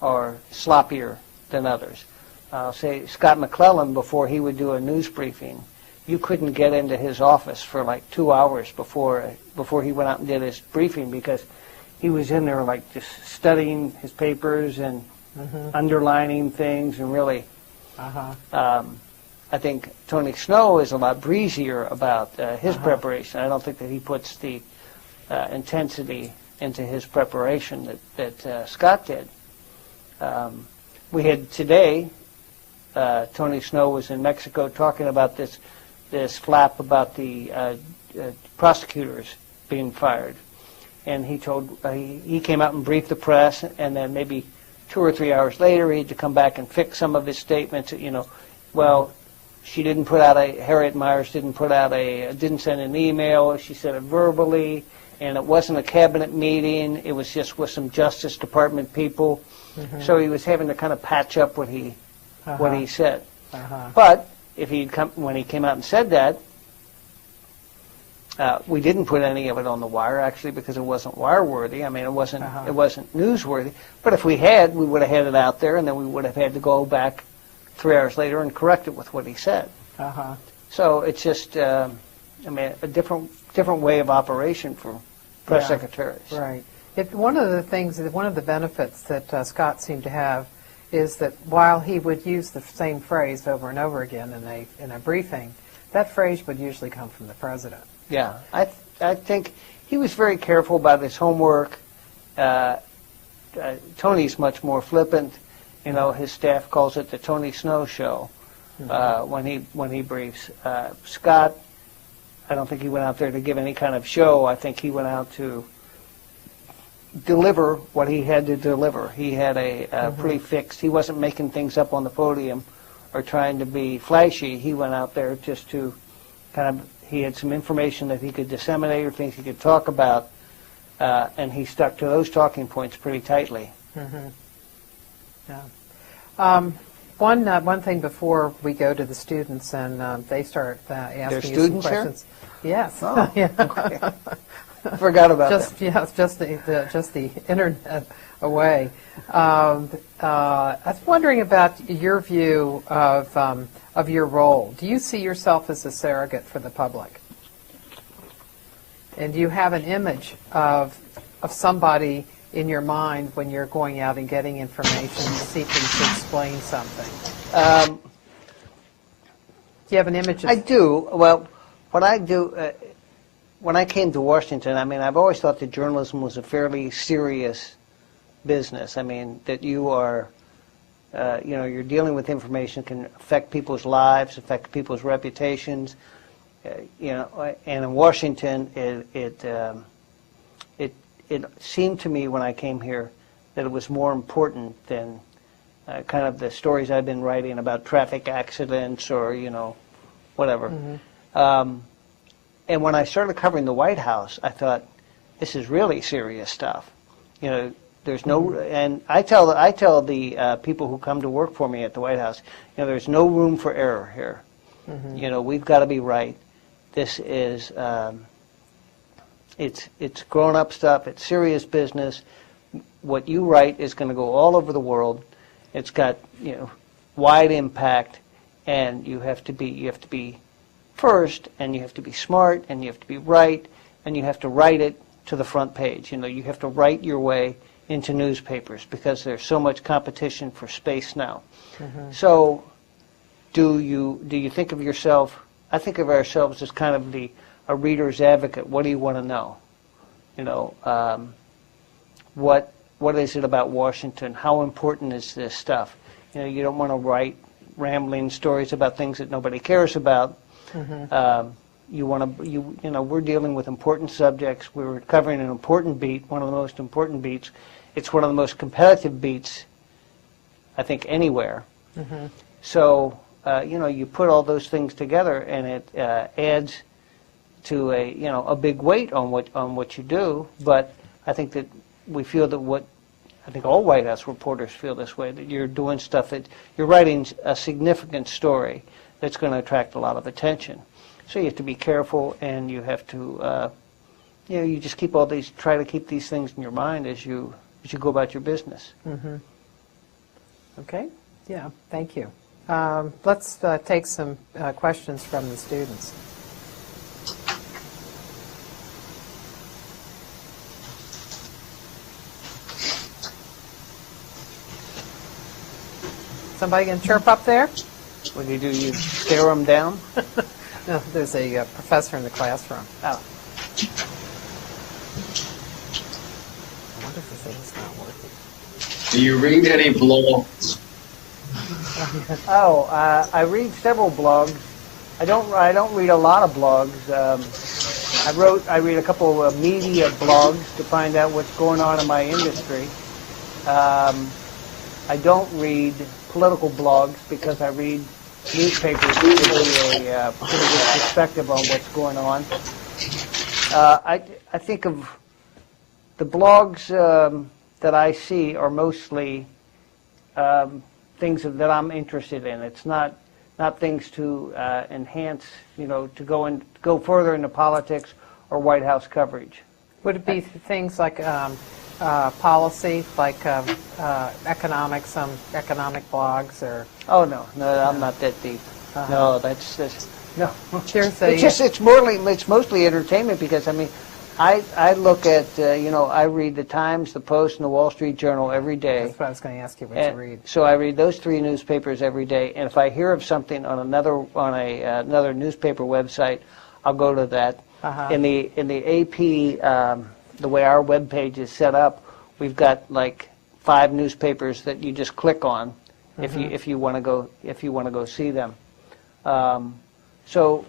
are sloppier than others. I'll say Scott McClellan, before he would do a news briefing, you couldn't get into his office for like 2 hours before he went out and did his briefing, because he was in there like just studying his papers and underlining things, and really I think Tony Snow is a lot breezier about his preparation. I don't think that he puts the intensity into his preparation that Scott did. We had today, Tony Snow was in Mexico talking about this flap about the prosecutors being fired, and he came out and briefed the press, and then maybe 2 or 3 hours later he had to come back and fix some of his statements. She didn't put out Harriet Miers didn't send an email. She said it verbally, and it wasn't a cabinet meeting. It was just with some Justice Department people. So he was having to kind of patch up what he said. But if when he came out and said that, we didn't put any of it on the wire, actually, because it wasn't wire-worthy. I mean, it wasn't newsworthy. But if we had, we would have had it out there, and then we would have had to go back 3 hours later and correct it with what he said. So it's just, a different way of operation for press secretaries. Right. One of the benefits that Scott seemed to have is that while he would use the same phrase over and over again in a briefing, that phrase would usually come from the president. Yeah, I think he was very careful about his homework. Tony's much more flippant. His staff calls it the Tony Snow show when he briefs. Scott, I don't think he went out there to give any kind of show. I think he went out to deliver what he had to deliver. He had a pretty fixed. He wasn't making things up on the podium or trying to be flashy. He went out there just to he had some information that he could disseminate or things he could talk about, and he stuck to those talking points pretty tightly. Yeah. One thing before we go to the students and they start asking you some questions. Yes. Oh, yeah. Okay. Forgot about that. Yeah, just the internet away. I was wondering about your view of your role. Do you see yourself as a surrogate for the public? And do you have an image of somebody in your mind when you're going out and getting information, seeking to explain something? Do you have an image? I do. Well, what I do, when I came to Washington, I've always thought that journalism was a fairly serious business. That you are, you're dealing with information that can affect people's lives, affect people's reputations. And in Washington, it seemed to me when I came here that it was more important than kind of the stories I've been writing about traffic accidents or, whatever. And when I started covering the White House, I thought, this is really serious stuff. There's no, and I tell the people who come to work for me at the White House, there's no room for error here. We've got to be right. This is, it's grown-up stuff. It's serious business. What you write is going to go all over the world. It's got wide impact, and you have to be first, and you have to be smart, and you have to be right, and you have to write it to the front page. You have to write your way into newspapers because there's so much competition for space now. So, do you think of yourself? I think of ourselves as kind of a reader's advocate. What do you want to know? What is it about Washington? How important is this stuff? You don't want to write rambling stories about things that nobody cares about. We're dealing with important subjects. We're covering an important beat, one of the most important beats. It's one of the most competitive beats, I think, anywhere. So, you put all those things together, and it adds to a big weight on what you do. But I think that we feel that I think all White House reporters feel this way, that you're doing stuff that you're writing a significant story that's going to attract a lot of attention. So you have to be careful, and you have to, you just try to keep these things in your mind as you go about your business. Mm-hmm. Okay. Yeah. Thank you. Let's take some questions from the students. Somebody can chirp up there? What do? You stare them down? No, there's a professor in the classroom. Oh. I wonder if the thing's not working. Do you read any blogs? Oh, I read several blogs. I don't read a lot of blogs. I read a couple of media blogs to find out what's going on in my industry. I don't read political blogs because I read newspapers to give me a pretty good perspective on what's going on. I think of the blogs that I see are mostly things that I'm interested in. It's not things to enhance, to go further into politics or White House coverage. Would it be things like policy, like economics, some economic blogs, or? Oh no, I'm not that deep. No, that's no. It's mostly entertainment because I look at I read the Times, the Post, and the Wall Street Journal every day. That's what I was going to ask you. What you read? So I read those three newspapers every day, and if I hear of something on another newspaper website, I'll go to that. In the AP. The way our web page is set up, we've got like 5 newspapers that you just click on if you want to go see them. So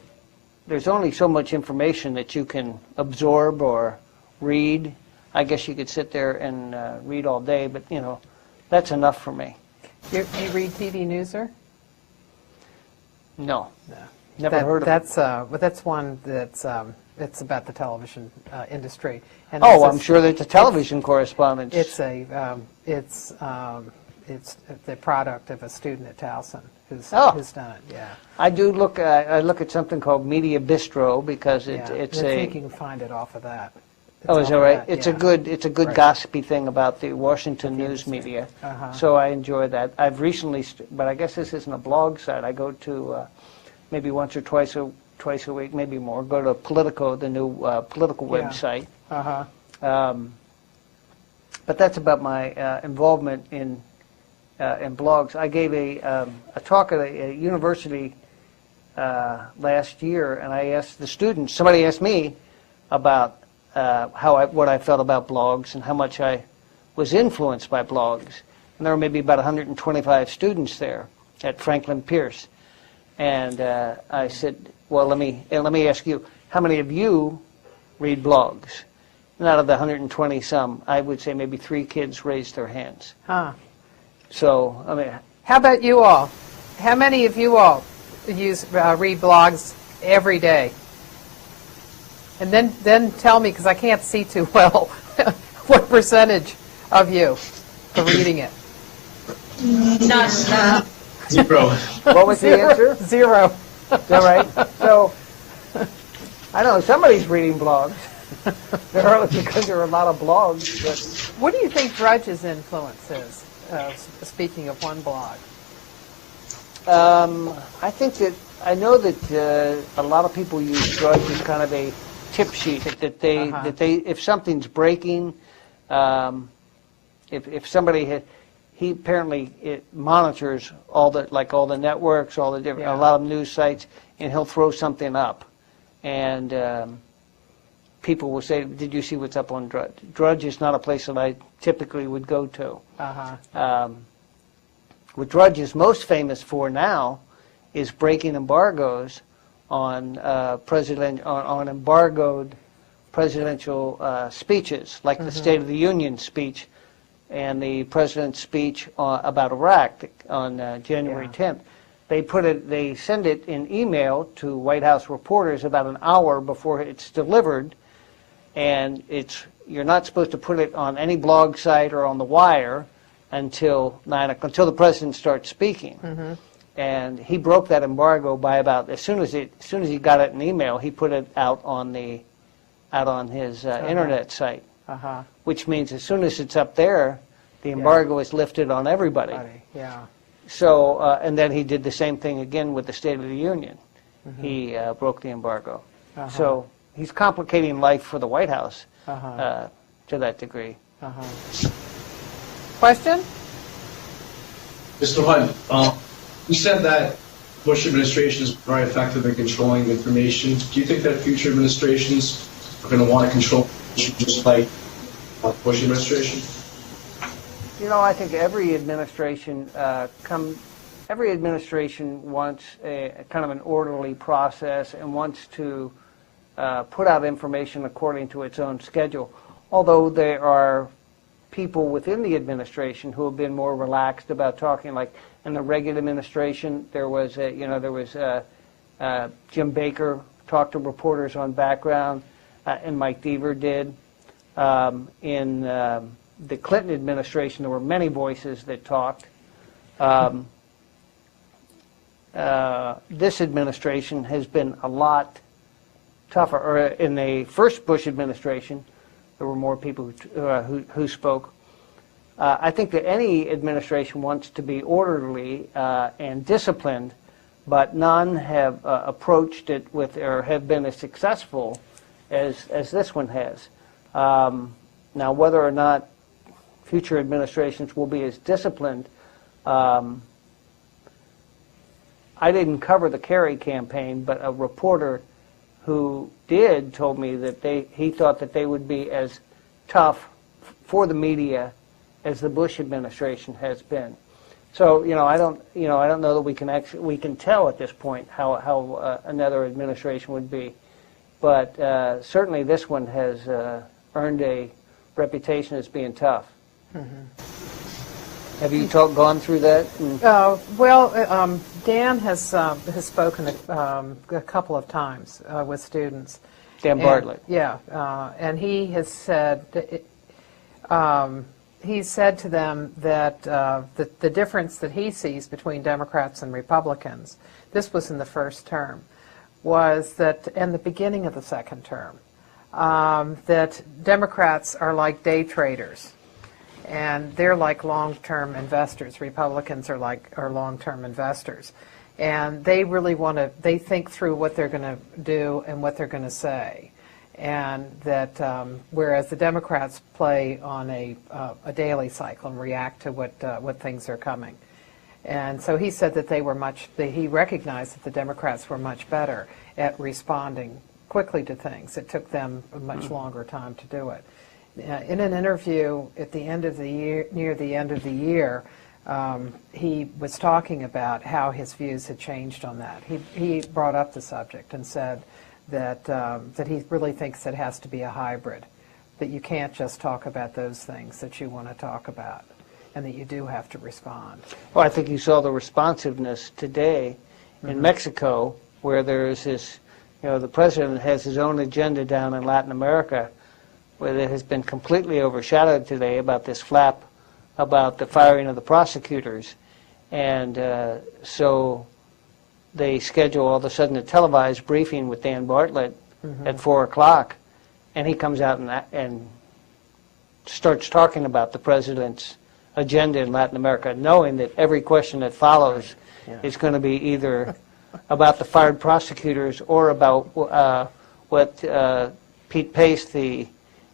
there's only so much information that you can absorb or read. I guess you could sit there and read all day, but that's enough for me. You read TV Newser? No. No. Never heard of it. That's one that's it's about the television industry. And I'm sure that the television correspondent. It's the product of a student at Towson who's done it. Yeah. I do look. I look at something called Media Bistro because it's I think you can find it off of that. Is that right? It's a good gossipy thing about the Washington news media. So I enjoy that. I've recently, but I guess this isn't a blog site. I go to maybe once or twice a week, maybe more. Go to Politico, the new political website. But that's about my involvement in blogs. I gave a talk at a university last year, and I asked the students. Somebody asked me about what I felt about blogs and how much I was influenced by blogs. And there were maybe about 125 students there at Franklin Pierce. And I said, well, let me ask you, how many of you read blogs? And out of the 120 some, I would say maybe 3 kids raised their hands. So, how about you all? How many of you all read blogs every day? And then tell me, because I can't see too well, what percentage of you are reading it? None. 0. What was the answer? 0. Is that right? So, I know somebody's reading blogs. Because there are a lot of blogs. But what do you think Drudge's influence is, speaking of one blog? I think that, I know that a lot of people use Drudge as kind of a tip sheet, that they if something's breaking, if somebody he apparently monitors all the networks, all the different, a lot of news sites, and he'll throw something up, and people will say, "Did you see what's up on Drudge?" Drudge is not a place that I typically would go to. What Drudge is most famous for now is breaking embargoes on on embargoed presidential speeches, like the State of the Union speech and the president's speech about Iraq on January 10th. they send it in email to White House reporters about an hour before it's delivered, and you're not supposed to put it on any blog site or on the wire until the president starts speaking. Mm-hmm. And he broke that embargo by about as soon as he got it in email, he put it out on his internet site, which means as soon as it's up there, the embargo is lifted on everybody. Yeah. So and then he did the same thing again with the State of the Union. Mm-hmm. He broke the embargo. So he's complicating life for the White House to that degree. Question? Mr. Hunt, you said that Bush administration is very effective in controlling information. Do you think that future administrations are going to want to control just like Bush administration? You know, I think every administration wants a kind of an orderly process and wants to put out information according to its own schedule. Although there are people within the administration who have been more relaxed about talking, like in the Reagan administration, there was Jim Baker talked to reporters on background, and Mike Deaver did. In the Clinton administration, there were many voices that talked. This administration has been a lot tougher. Or in the first Bush administration, there were more people who spoke. I think that any administration wants to be orderly and disciplined, but none have approached it with or have been as successful as this one has. Now, whether or not future administrations will be as disciplined, I didn't cover the Kerry campaign, but a reporter who did told me that he thought that they would be as tough for the media as the Bush administration has been. So, I don't know that we can tell at this point how another administration would be, but certainly this one has earned a reputation as being tough. Have you gone through that? Dan has spoken a couple of times with students. Dan Bartlett. And he has said to them that the difference that he sees between Democrats and Republicans, this was in the first term, was that in the beginning of the second term, that Democrats are like day traders, and they're like long-term investors. Republicans are long-term investors, and they really they think through what they're going to do and what they're going to say, and that whereas the Democrats play on a daily cycle and react to what things are coming. And so he said that he recognized that the Democrats were much better at responding quickly to things. It took them a much longer time to do it. In an interview at the end of the year, near the end of the year, he was talking about how his views had changed on that. He brought up the subject and said that he really thinks it has to be a hybrid, that you can't just talk about those things that you want to talk about, and that you do have to respond. Well, I think you saw the responsiveness today in Mexico, where there's this, the president has his own agenda down in Latin America, where it has been completely overshadowed today about this flap about the firing of the prosecutors. And so they schedule all of a sudden a televised briefing with Dan Bartlett at 4 o'clock, and he comes out and starts talking about the president's agenda in Latin America, knowing that every question that follows is going to be either about the fired prosecutors or about what Pete Pace, the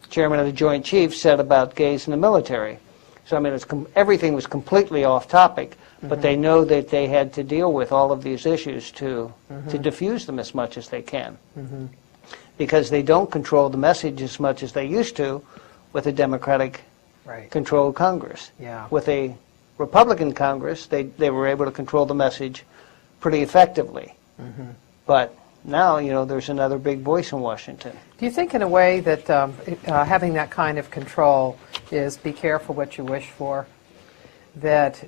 chairman of the Joint Chiefs, said about gays in the military. So, I mean, everything was completely off topic, but they know that they had to deal with all of these issues to diffuse them as much as they can. Because they don't control the message as much as they used to with a Democratic-controlled Congress. With a Republican Congress, they were able to control the message pretty effectively. But now, there's another big voice in Washington. Do you think in a way that having that kind of control is be careful what you wish for? that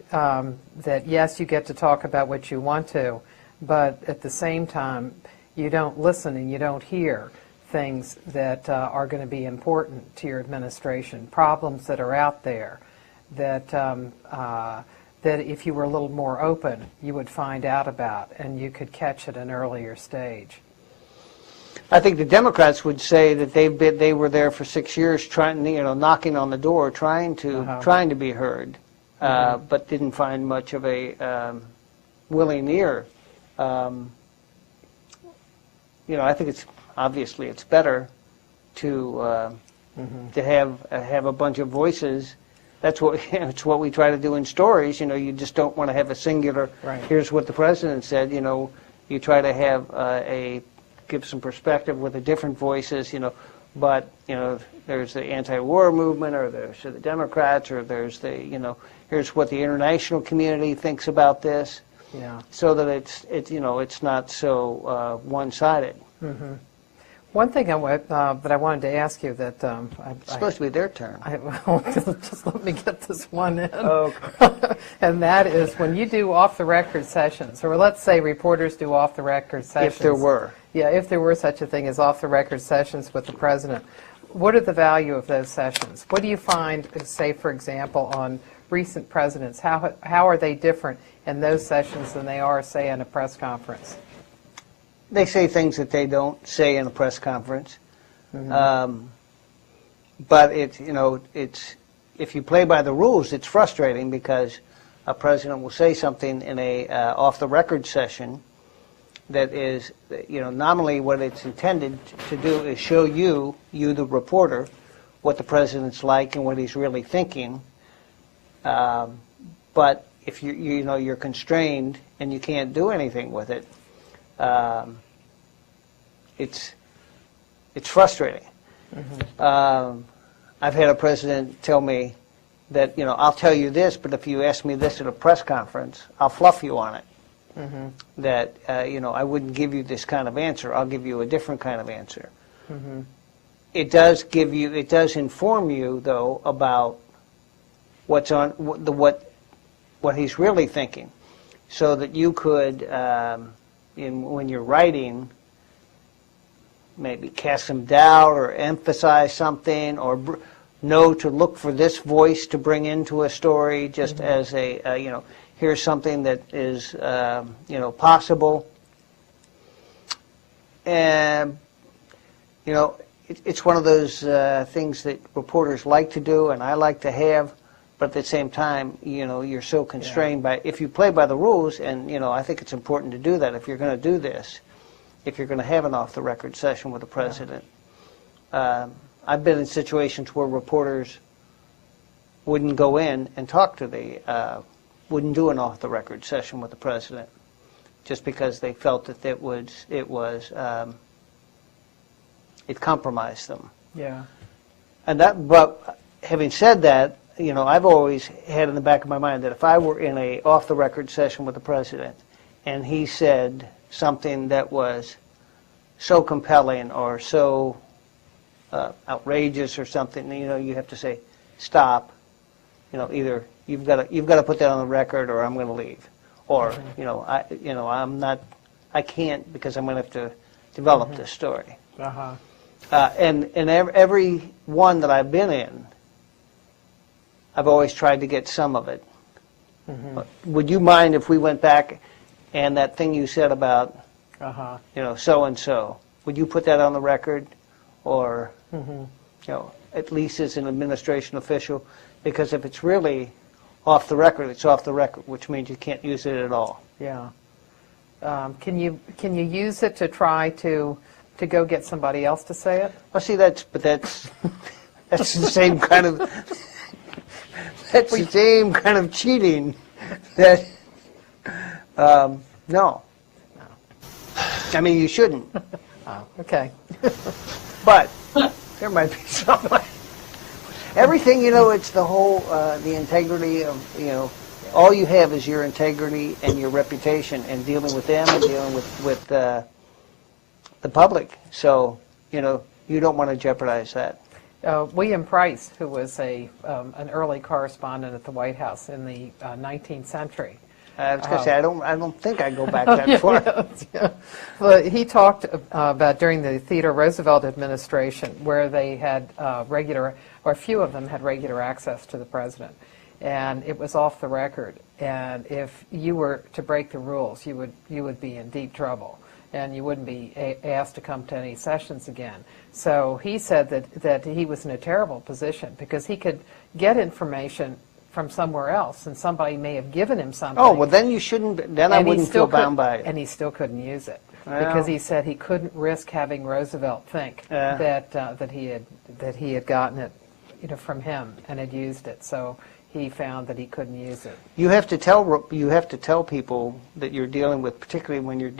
yes, you get to talk about what you want to, but at the same time, you don't listen and you don't hear things that are going to be important to your administration, problems that are out there that that if you were a little more open, you would find out about and you could catch at an earlier stage. I think the Democrats would say that they were there for 6 years, trying, knocking on the door, trying to be heard, but didn't find much of a willing ear. I think it's better to have a bunch of voices. That's what it's what we try to do in stories. You just don't want to have a singular. Right. Here's what the president said. You try to have give some perspective with the different voices. But there's the anti-war movement, or there's the Democrats, or there's the here's what the international community thinks about this. Yeah. So that it's not so one-sided. Mm-hmm. One thing that I wanted to ask you that It's supposed to be their turn. Just let me get this one in. Okay. And that is when you do off-the-record sessions, or let's say reporters do off-the-record sessions. If there were. Yeah, if there were such a thing as off-the-record sessions with the president, what are the value of those sessions? What do you find, say, for example, on recent presidents? How are they different in those sessions than they are, say, in a press conference? They say things that they don't say in a press conference. Mm-hmm. But it's if you play by the rules, it's frustrating because a president will say something in a off-the-record session that is, nominally what it's intended to do is show you the reporter, what the president's like and what he's really thinking. But if you're constrained and you can't do anything with it, it's frustrating. Mm-hmm. I've had a president tell me that I'll tell you this, but if you ask me this at a press conference, I'll fluff you on it. Mm-hmm. That I wouldn't give you this kind of answer. I'll give you a different kind of answer. Mm-hmm. It does inform you though about what's on what he's really thinking, so that you could when you're writing, maybe cast some doubt or emphasize something, or know to look for this voice to bring into a story, just Mm-hmm. as here's something that is possible. And it's one of those things that reporters like to do, and I like to have. But at the same time, you're so constrained by, if you play by the rules, and I think it's important to do that if you're going to do this, if you're going to have an off-the-record session with the president. I've been in situations where reporters wouldn't go in and talk to wouldn't do an off-the-record session with the president, just because they felt that it compromised them. Yeah. But having said that, I've always had in the back of my mind that if I were in a off-the-record session with the president and he said something that was so compelling or so outrageous or something, you have to say, stop. Either you've got to put that on the record, or I'm going to leave, or I can't, because I'm going to have to develop Mm-hmm. this story. Uh-huh. And every one that I've been in, I've always tried to get some of it. Mm-hmm. Would you mind if we went back and that thing you said about, Uh-huh. so-and-so, would you put that on the record? Or, Mm-hmm. at least as an administration official? Because if it's really off the record, it's off the record, which means you can't use it at all. Yeah. Can you use it to try to go get somebody else to say it? Well, see, that's the same kind of cheating. That no. I mean, you shouldn't. Oh, okay. But there might be something. Everything, it's the whole, the integrity of, all you have is your integrity and your reputation, and dealing with them and dealing with the public. So, you don't want to jeopardize that. William Price, who was an early correspondent at the White House in the 19th century. I was going to say, I don't think I go back that far. Yeah. Well, he talked about during the Theodore Roosevelt administration, where they had regular, or a few of them had regular access to the president, and it was off the record. And if you were to break the rules, you would be in deep trouble, and you wouldn't be asked to come to any sessions again. So he said that he was in a terrible position because he could get information from somewhere else, and somebody may have given him something. Oh, well, then you shouldn't, then I wouldn't feel bound by it. And he still couldn't use it Well. because he said he couldn't risk having Roosevelt think that he had gotten it, from him and had used it. So he found that he couldn't use it. You have to tell people that you're dealing with, particularly when you're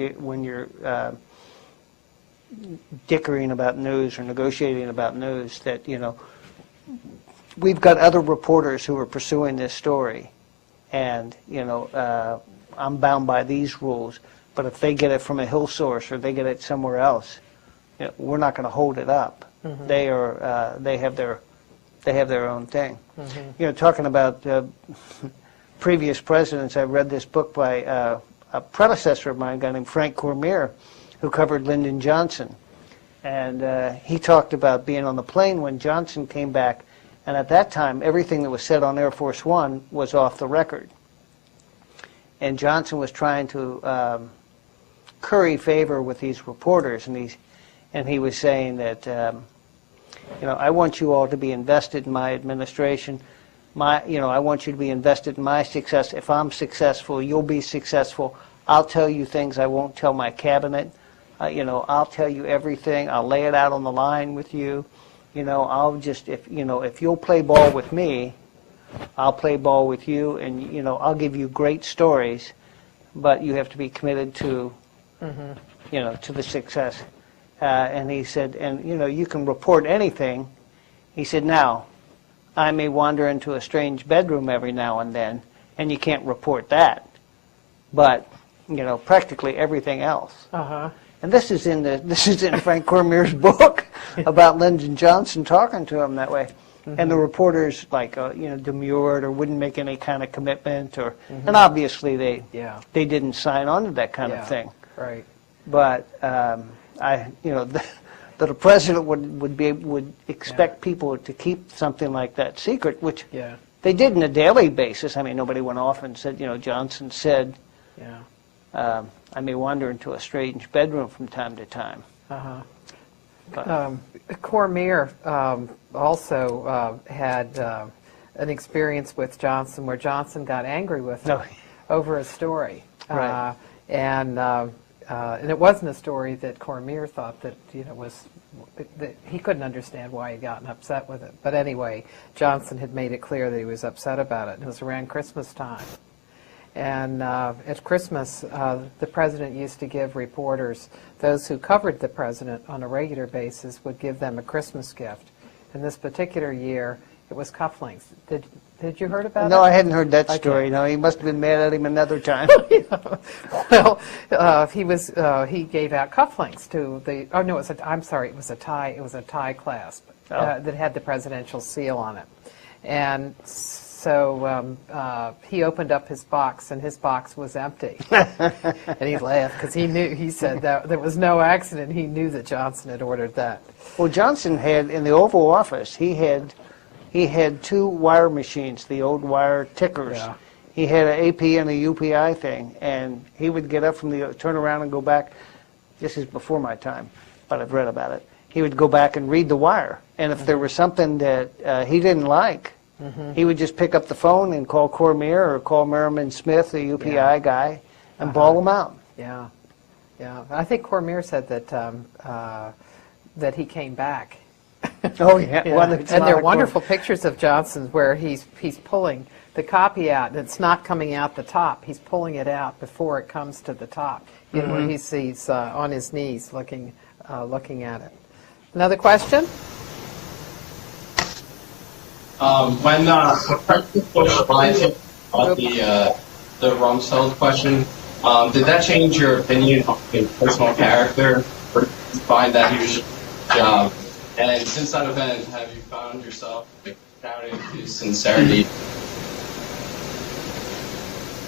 dickering about news or negotiating about news, that we've got other reporters who are pursuing this story, and I'm bound by these rules. But if they get it from a Hill source or they get it somewhere else, we're not going to hold it up. Mm-hmm. They have their own thing. Mm-hmm. Talking about previous presidents, I read this book by a predecessor of mine, a guy named Frank Cormier, who covered Lyndon Johnson, and he talked about being on the plane when Johnson came back. And at that time, everything that was said on Air Force One was off the record. And Johnson was trying to curry favor with these reporters, and he was saying that, I want you all to be invested in my administration. I want you to be invested in my success. If I'm successful, you'll be successful. I'll tell you things I won't tell my cabinet. I'll tell you everything. I'll lay it out on the line with you. I'll just, if you'll play ball with me, I'll play ball with you, and, I'll give you great stories, but you have to be committed to, to the success. And he said, and, you can report anything. He said, now, I may wander into a strange bedroom every now and then, and you can't report that. But, practically everything else. Uh-huh. And this is in Frank Cormier's book about Lyndon Johnson talking to him that way. Mm-hmm. And the reporters demurred or wouldn't make any kind of commitment, or and obviously they didn't sign on to that kind of thing. Right. But that a president would expect people to keep something like that secret, which they did on a daily basis. I mean, nobody went off and said, Johnson said. Yeah. I may wander into a strange bedroom from time to time. Cormier also had an experience with Johnson where Johnson got angry with him over a story. Right. And it wasn't a story that Cormier thought that that he couldn't understand why he'd gotten upset with it. But anyway, Johnson had made it clear that he was upset about it. It was around Christmas time. And at Christmas, the president used to give reporters, those who covered the president on a regular basis, would give them a Christmas gift. And this particular year, it was cufflinks. Did you heard about it? No, I hadn't heard that story. No, he must have been mad at him another time. Well, he gave out cufflinks to the. Oh no, it was a tie. It was a tie clasp that had the presidential seal on it, and. So he opened up his box, and his box was empty. And he laughed because he said that there was no accident. He knew that Johnson had ordered that. Well, Johnson had, in the Oval Office, he had two wire machines, the old wire tickers. Yeah. He had an AP and a UPI thing, and he would get up turn around and go back. This is before my time, but I've read about it. He would go back and read the wire, and if there was something that he didn't like, he would just pick up the phone and call Cormier or call Merriman Smith, the UPI guy, and bawl them out. Yeah, yeah. I think Cormier said that he came back. Oh yeah, yeah. Well, and there are wonderful pictures of Johnson where he's pulling the copy out, and it's not coming out the top. He's pulling it out before it comes to the top. Where he's on his knees looking at it. Another question. When President Bush reminded about the Rumsfeld question, did that change your opinion of his personal character, or did you find that he was just And since that event, have you found yourself doubting his sincerity?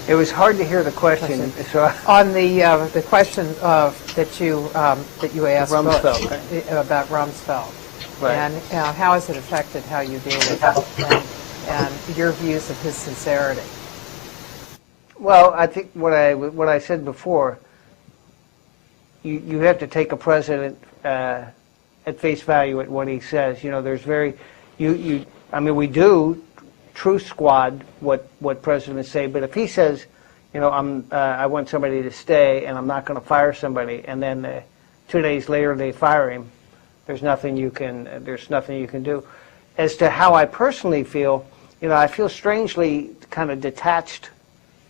It was hard to hear the question. So On the question that you asked Rumsfeld, about Rumsfeld, Right. and how has it affected how you deal with him, and your views of his sincerity? Well, I think what I said before, you have to take a president at face value at what he says. You know, there's I mean, we do truth squad what presidents say, but if he says, you know, I want somebody to stay and I'm not going to fire somebody, and then 2 days later they fire him, there's nothing you can do. As to how I personally feel, you know, I feel strangely kind of detached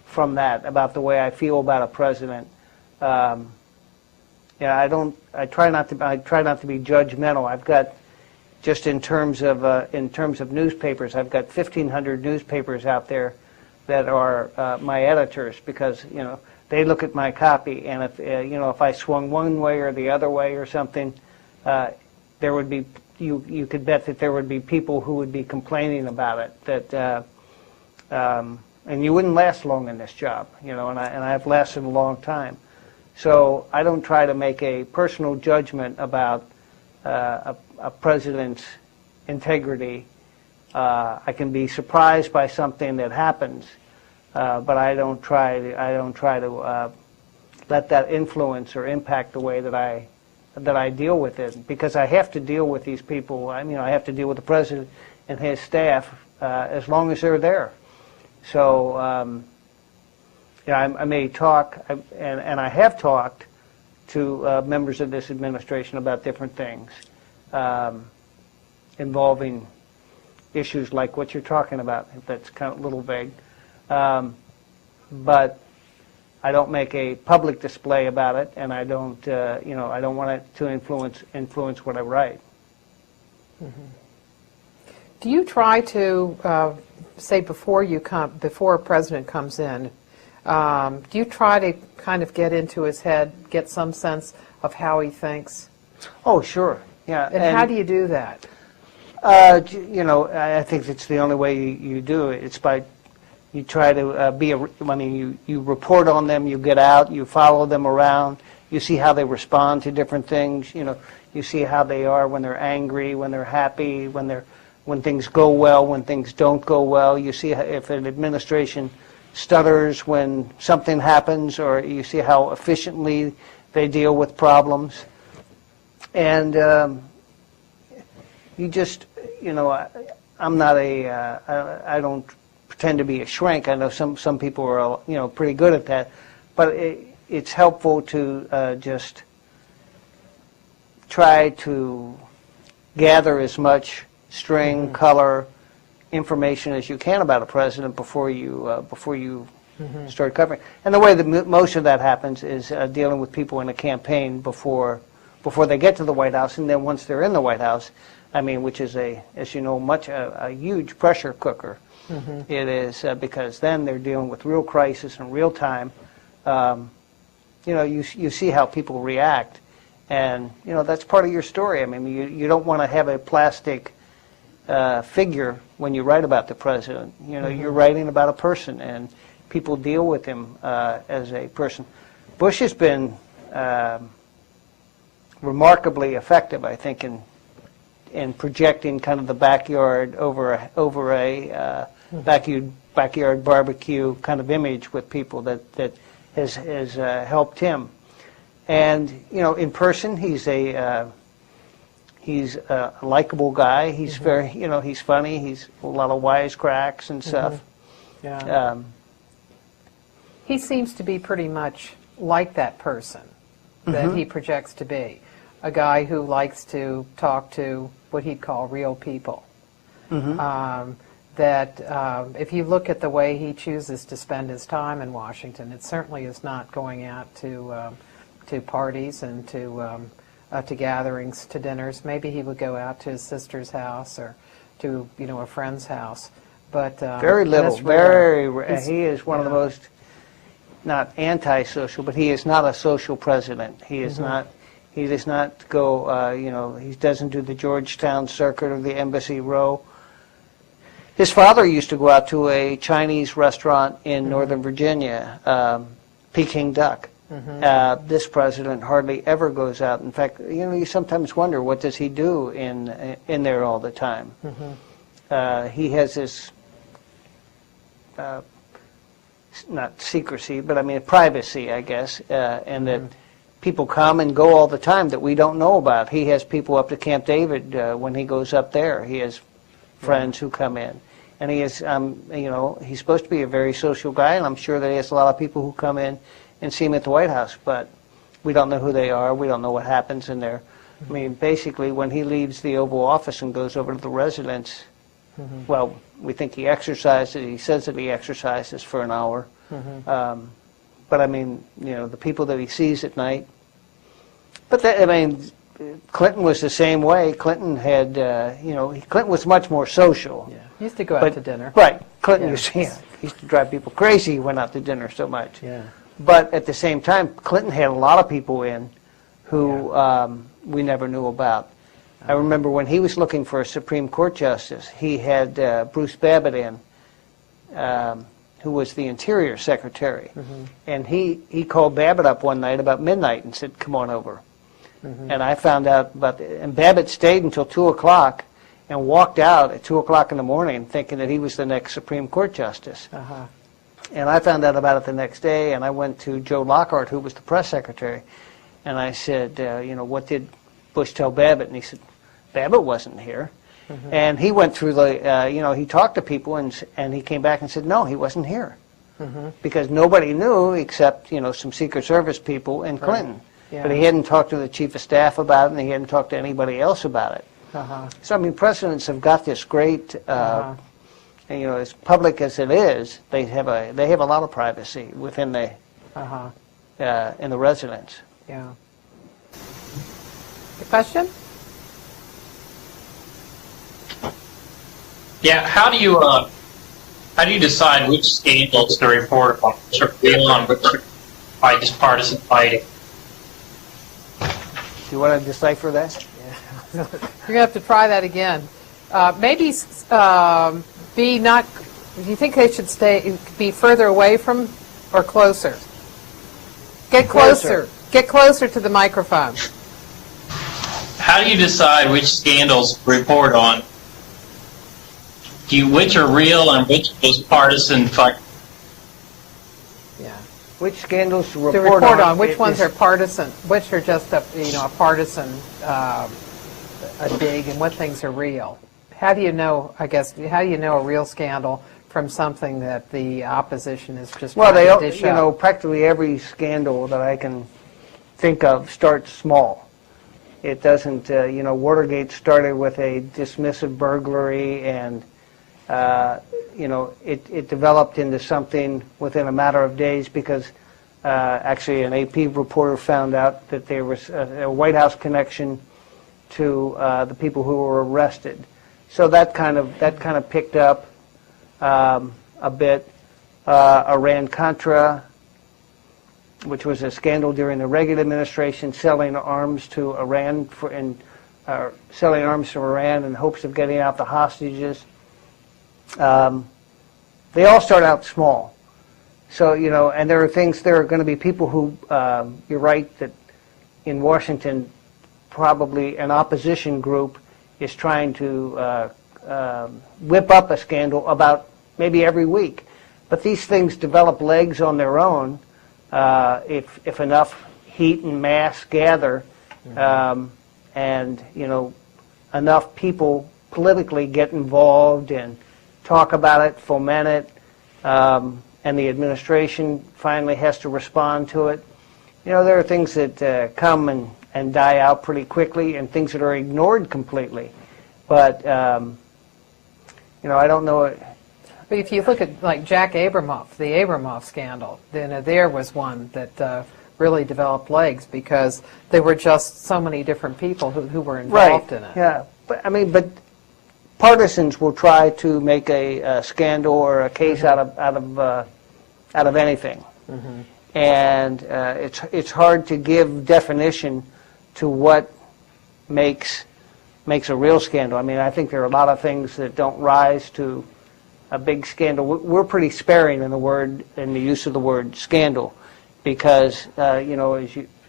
from that about the way I feel about a president. Yeah, I try not to be judgmental. I've got, just in terms of newspapers, I've got 1,500 newspapers out there that are my editors, because, you know, they look at my copy, and if you know, if I swung one way or the other way or something, there would be, you could bet that there would be people who would be complaining about it. That and you wouldn't last long in this job, you know, and I've lasted a long time. So I don't try to make a personal judgment about a president's integrity. I can be surprised by something that happens, but I don't try to let that influence or impact the way that I deal with it, because I have to deal with these people. I mean, I have to deal with the president and his staff as long as they're there. So yeah, I may talk, and I have talked to members of this administration about different things involving issues like what you're talking about. That's kind of a little vague. But I don't make a public display about it, and I don't, you know, I don't want it to influence what I write. Mm-hmm. Do you try to say before a president comes in? Do you try to kind of get into his head, get some sense of how he thinks? Oh, sure, yeah. And how do you do that? You know, I think it's the only way you do it. It's by, you try to I mean, you report on them, you get out, you follow them around, you see how they respond to different things, you know, you see how they are when they're angry, when they're happy, when things go well, when things don't go well. You see if an administration stutters when something happens, or you see how efficiently they deal with problems. And you just, you know, I'm not I don't pretend to be a shrink. I know some people are, you know, pretty good at that, but it's helpful to just try to gather as much string, color, information as you can about a president before you start covering. And the way that most of that happens is dealing with people in a campaign before they get to the White House, and then once they're in the White House, I mean, which is as you know, a huge pressure cooker. It is, because then they're dealing with real crisis in real time. You know, you see how people react, and you know that's part of your story. I mean, you don't want to have a plastic figure when you write about the president. You know, you're writing about a person, and people deal with him as a person. Bush has been remarkably effective, I think, in projecting kind of the backyard over a backyard barbecue kind of image with people that has helped him. And you know, in person, he's a likable guy. He's very, you know, he's funny. He's a lot of wisecracks and stuff. Yeah. He seems to be pretty much like that person that he projects to be, a guy who likes to talk to what he'd call real people. If you look at the way he chooses to spend his time in Washington, it certainly is not going out to parties and to gatherings, to dinners. Maybe he would go out to his sister's house or to, you know, a friend's house. But very little, very rare. He is one of the most, not antisocial, but he is not a social president. He is not. He does not go, he doesn't do the Georgetown circuit or the Embassy Row. His father used to go out to a Chinese restaurant in Northern Virginia, Peking Duck. This president hardly ever goes out. In fact, you sometimes wonder, what does he do in there all the time? He has this, not secrecy, but I mean privacy, I guess, and that people come and go all the time that we don't know about. He has people up to Camp David when he goes up there. He has friends who come in. And he is, he's supposed to be a very social guy, and I'm sure that he has a lot of people who come in and see him at the White House, but we don't know who they are. We don't know what happens in there. I mean, basically, when he leaves the Oval Office and goes over to the residence, well, we think he exercises. He says that he exercises for an hour. But, I mean, the people that he sees at night. But, Clinton was the same way. Clinton had, Clinton was much more social. Yeah. He used to go out to dinner. Right. Clinton used to drive people crazy. He went out to dinner so much. Yeah. But at the same time, Clinton had a lot of people in who we never knew about. I remember when he was looking for a Supreme Court justice, he had Bruce Babbitt in, who was the Interior Secretary. And he called Babbitt up one night about midnight and said, "Come on over." And I found out about it. And Babbitt stayed until 2 o'clock and walked out at 2 o'clock in the morning thinking that he was the next Supreme Court justice. And I found out about it the next day, and I went to Joe Lockhart, who was the press secretary, and I said, what did Bush tell Babbitt? And he said, Babbitt wasn't here. And he went through the, he talked to people, and he came back and said, no, he wasn't here. Because nobody knew except, some Secret Service people and Clinton. But he hadn't talked to the chief of staff about it, and he hadn't talked to anybody else about it. So, I mean, presidents have got this great, as public as it is, they have a lot of privacy within the in the residence. Yeah. The question? Yeah. How do you decide which scandals to report on, which are real on, which are by just partisan fighting? Do you want to decipher that? You're going to have to try that again. Maybe be not. Do you think they should be further away from, or closer? Get closer. Get closer to the microphone. How do you decide which scandals to report on? Which are real and which are just partisan fighting? Yeah. Which scandals to report on? Which ones are partisan? Which are just a partisan a dig, and what things are real? How do you know? I guess how do you know a real scandal from something that the opposition is just trying to dish up? Practically every scandal that I can think of starts small. It doesn't. Watergate started with a dismissive burglary, and it developed into something within a matter of days because actually an AP reporter found out that there was a White House connection to the people who were arrested. So that kind of picked up a bit. Iran-Contra, which was a scandal during the Reagan administration, selling arms to Iran selling arms to Iran in hopes of getting out the hostages. They all start out small. So, and there are going to be people who, you're right, that in Washington, probably an opposition group is trying to whip up a scandal about maybe every week. But these things develop legs on their own if enough heat and mass gather, and enough people politically get involved and talk about it, foment it, and the administration finally has to respond to it. There are things that come and die out pretty quickly, and things that are ignored completely. But I don't know. But if you look at like Jack Abramoff, the Abramoff scandal, then there was one that really developed legs because there were just so many different people who were involved in it. Yeah, but partisans will try to make a scandal or a case out of anything, and it's hard to give definition to what makes a real scandal. I mean, I think there are a lot of things that don't rise to a big scandal. We're pretty sparing in the use of the word scandal, because as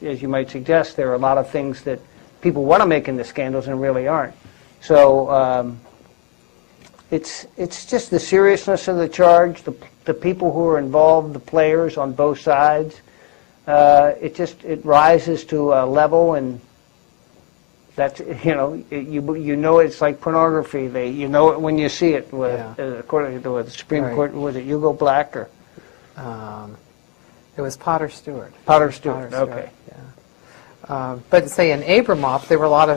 you might suggest, there are a lot of things that people want to make into scandals and really aren't. So it's just the seriousness of the charge, the people who are involved, the players on both sides. It rises to a level, and that's you know it's like pornography. You know it when you see it. According to the Supreme Court, was it Hugo Black or? It was Potter Stewart. Potter Stewart. Okay. Yeah. But say in Abramoff, there were a lot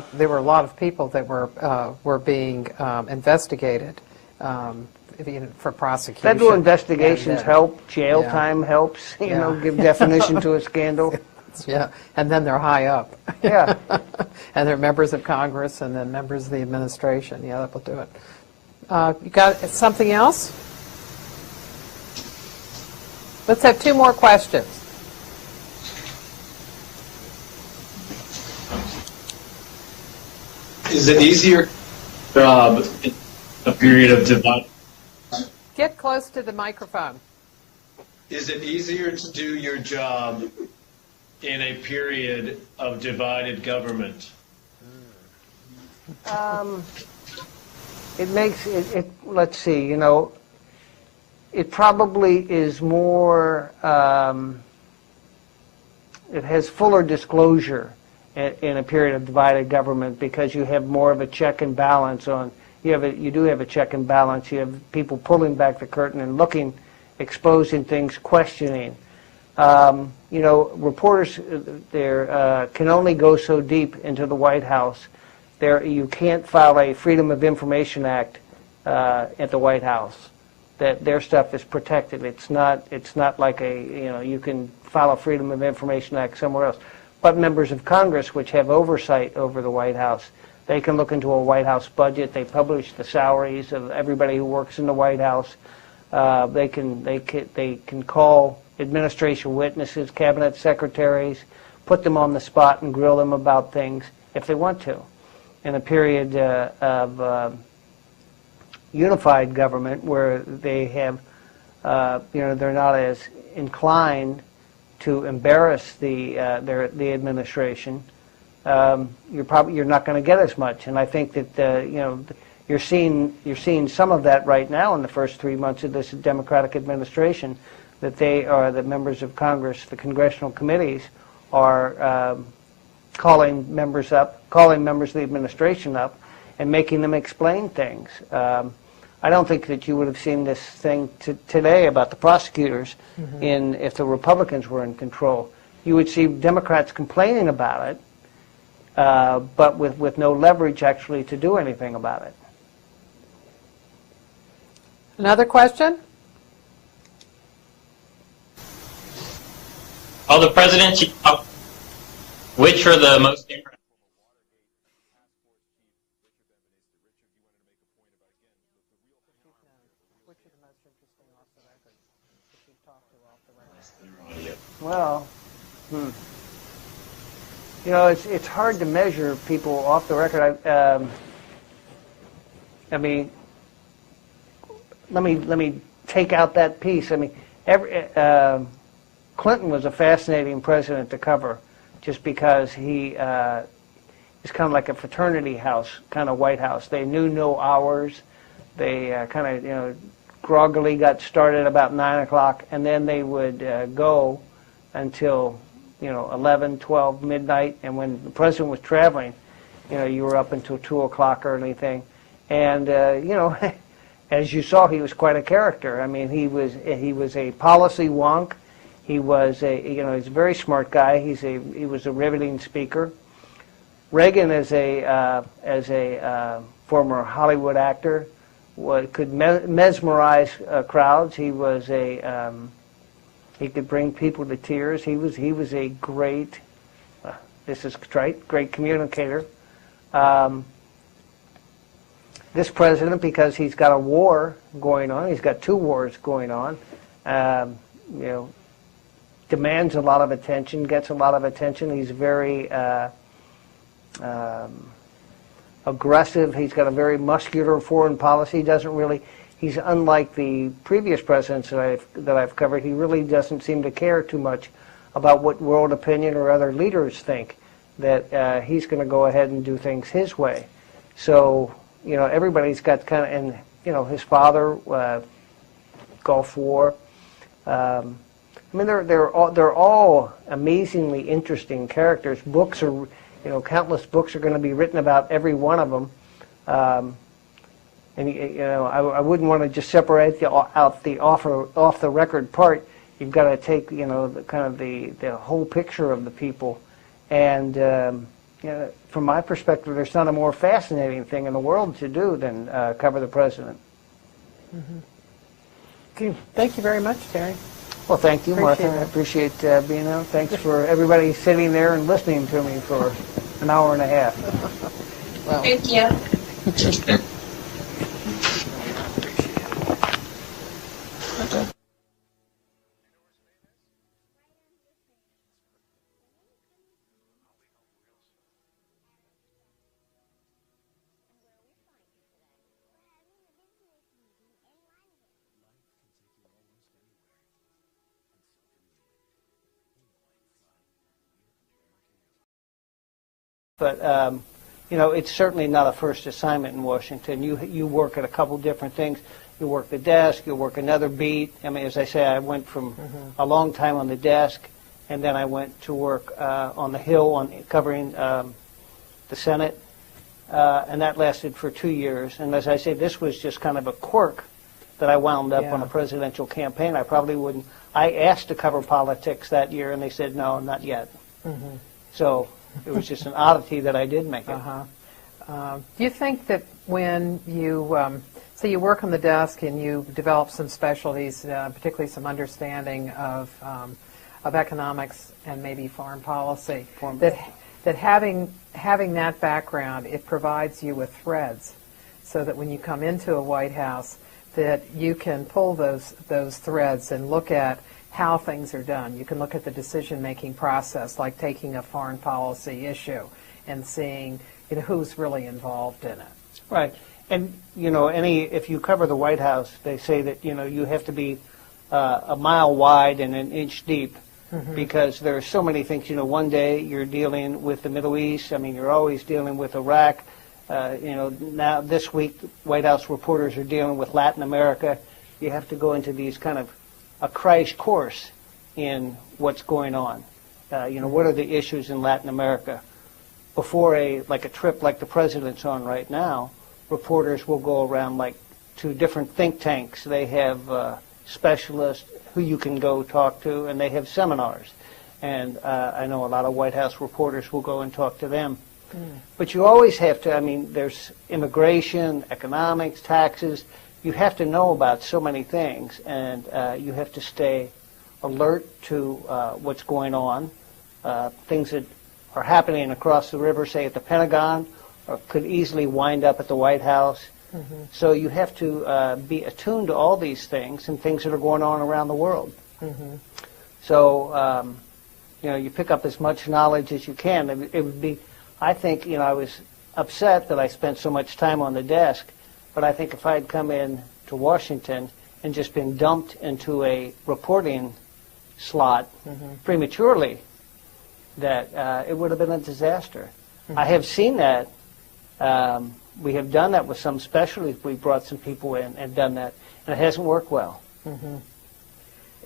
of people that were being investigated for prosecution. Federal investigations help. Jail time helps. Give definition to a scandal. Yeah, and then they're high up. Yeah. And they're members of Congress and then members of the administration. Yeah, that will do it. You got something else? Let's have two more questions. Is it easier job in a period of divide? Get close to the microphone. Is it easier to do your job in a period of divided government? It makes it. Let's see. It probably is more. It has fuller disclosure in a period of divided government, because you have more of a check and balance on. You do have a check and balance. You have people pulling back the curtain and looking, exposing things, questioning. Reporters can only go so deep into the White House. You can't file a Freedom of Information Act at the White House. That their stuff is protected. It's not like you can file a Freedom of Information Act somewhere else. But members of Congress, which have oversight over the White House, they can look into a White House budget. They publish the salaries of everybody who works in the White House. They can call administration witnesses, cabinet secretaries, put them on the spot and grill them about things if they want to. In a period of unified government, where they have, they're not as inclined to embarrass the administration, you're not going to get as much. And I think that you're seeing some of that right now in the first 3 months of this Democratic administration, that the members of Congress, the congressional committees, are calling members of the administration up and making them explain things. I don't think that you would have seen this thing today about the prosecutors if the Republicans were in control. You would see Democrats complaining about it, but with no leverage actually to do anything about it. Another question? All the presidents, which are the most interesting? Well, it's hard to measure people off the record. Let me take out that piece. Clinton was a fascinating president to cover, just because he is kind of like a fraternity house kind of White House. They knew no hours. They kind of groggily got started about 9 o'clock, and then they would go until 11, 12, midnight. And when the president was traveling, you were up until 2 o'clock or anything. And as you saw, he was quite a character. He was a policy wonk. He was he's a very smart guy. He was a riveting speaker. Reagan, as a former Hollywood actor, could mesmerize crowds. He was he could bring people to tears. He was a great, this is trite, great communicator. This president, because he's got a war going on, he's got 2 wars going on, demands a lot of attention, gets a lot of attention. He's very aggressive. He's got a very muscular foreign policy. He's unlike the previous presidents that I've covered. He really doesn't seem to care too much about what world opinion or other leaders think. That he's going to go ahead and do things his way. So everybody's got kind of, and his father, Gulf War. I mean, they're all amazingly interesting characters. Books are, countless books are going to be written about every one of them. And I wouldn't want to just separate out the off the record part. You've got to take the whole picture of the people. And from my perspective, there's not a more fascinating thing in the world to do than cover the president. Mm-hmm. Okay. Thank you very much, Terry. Well, thank you, Martha. I appreciate being out. Thanks for everybody sitting there and listening to me for an hour and a half. Well, thank you. But, it's certainly not a first assignment in Washington. You work at a couple different things. You work the desk, you work another beat. I mean, as I say, I went from a long time on the desk, and then I went to work on the Hill covering the Senate, and that lasted for 2 years. And as I say, this was just kind of a quirk that I wound up on a presidential campaign. I probably wouldn't. I asked to cover politics that year, and they said, no, not yet. Mm-hmm. So it was just an oddity that I did make it. Do you think that when you, say you work on the desk and you develop some specialties, particularly some understanding of economics and maybe foreign policy, that having that background, it provides you with threads so that when you come into a White House, that you can pull those threads and look at how things are done. You can look at the decision-making process, like taking a foreign policy issue and seeing who's really involved in it. Right. And, if you cover the White House, they say that, you have to be a mile wide and an inch deep because there are so many things. One day you're dealing with the Middle East. I mean, you're always dealing with Iraq. Now this week, White House reporters are dealing with Latin America. You have to go into these kind of a crash course in what's going on. What are the issues in Latin America? Before a trip like the president's on right now, reporters will go around to different think tanks. They have specialists who you can go talk to, and they have seminars. And I know a lot of White House reporters will go and talk to them. But you always have to, there's immigration, economics, taxes. You have to know about so many things, and you have to stay alert to what's going on, things that are happening across the river, say at the Pentagon, or could easily wind up at the White House. So you have to be attuned to all these things and things that are going on around the world. So, you pick up as much knowledge as you can. It would be, I think, I was upset that I spent so much time on the desk. But I think if I had come in to Washington and just been dumped into a reporting slot prematurely, that it would have been a disaster. I have seen that. We have done that with some specialties. We brought some people in and done that, and it hasn't worked well.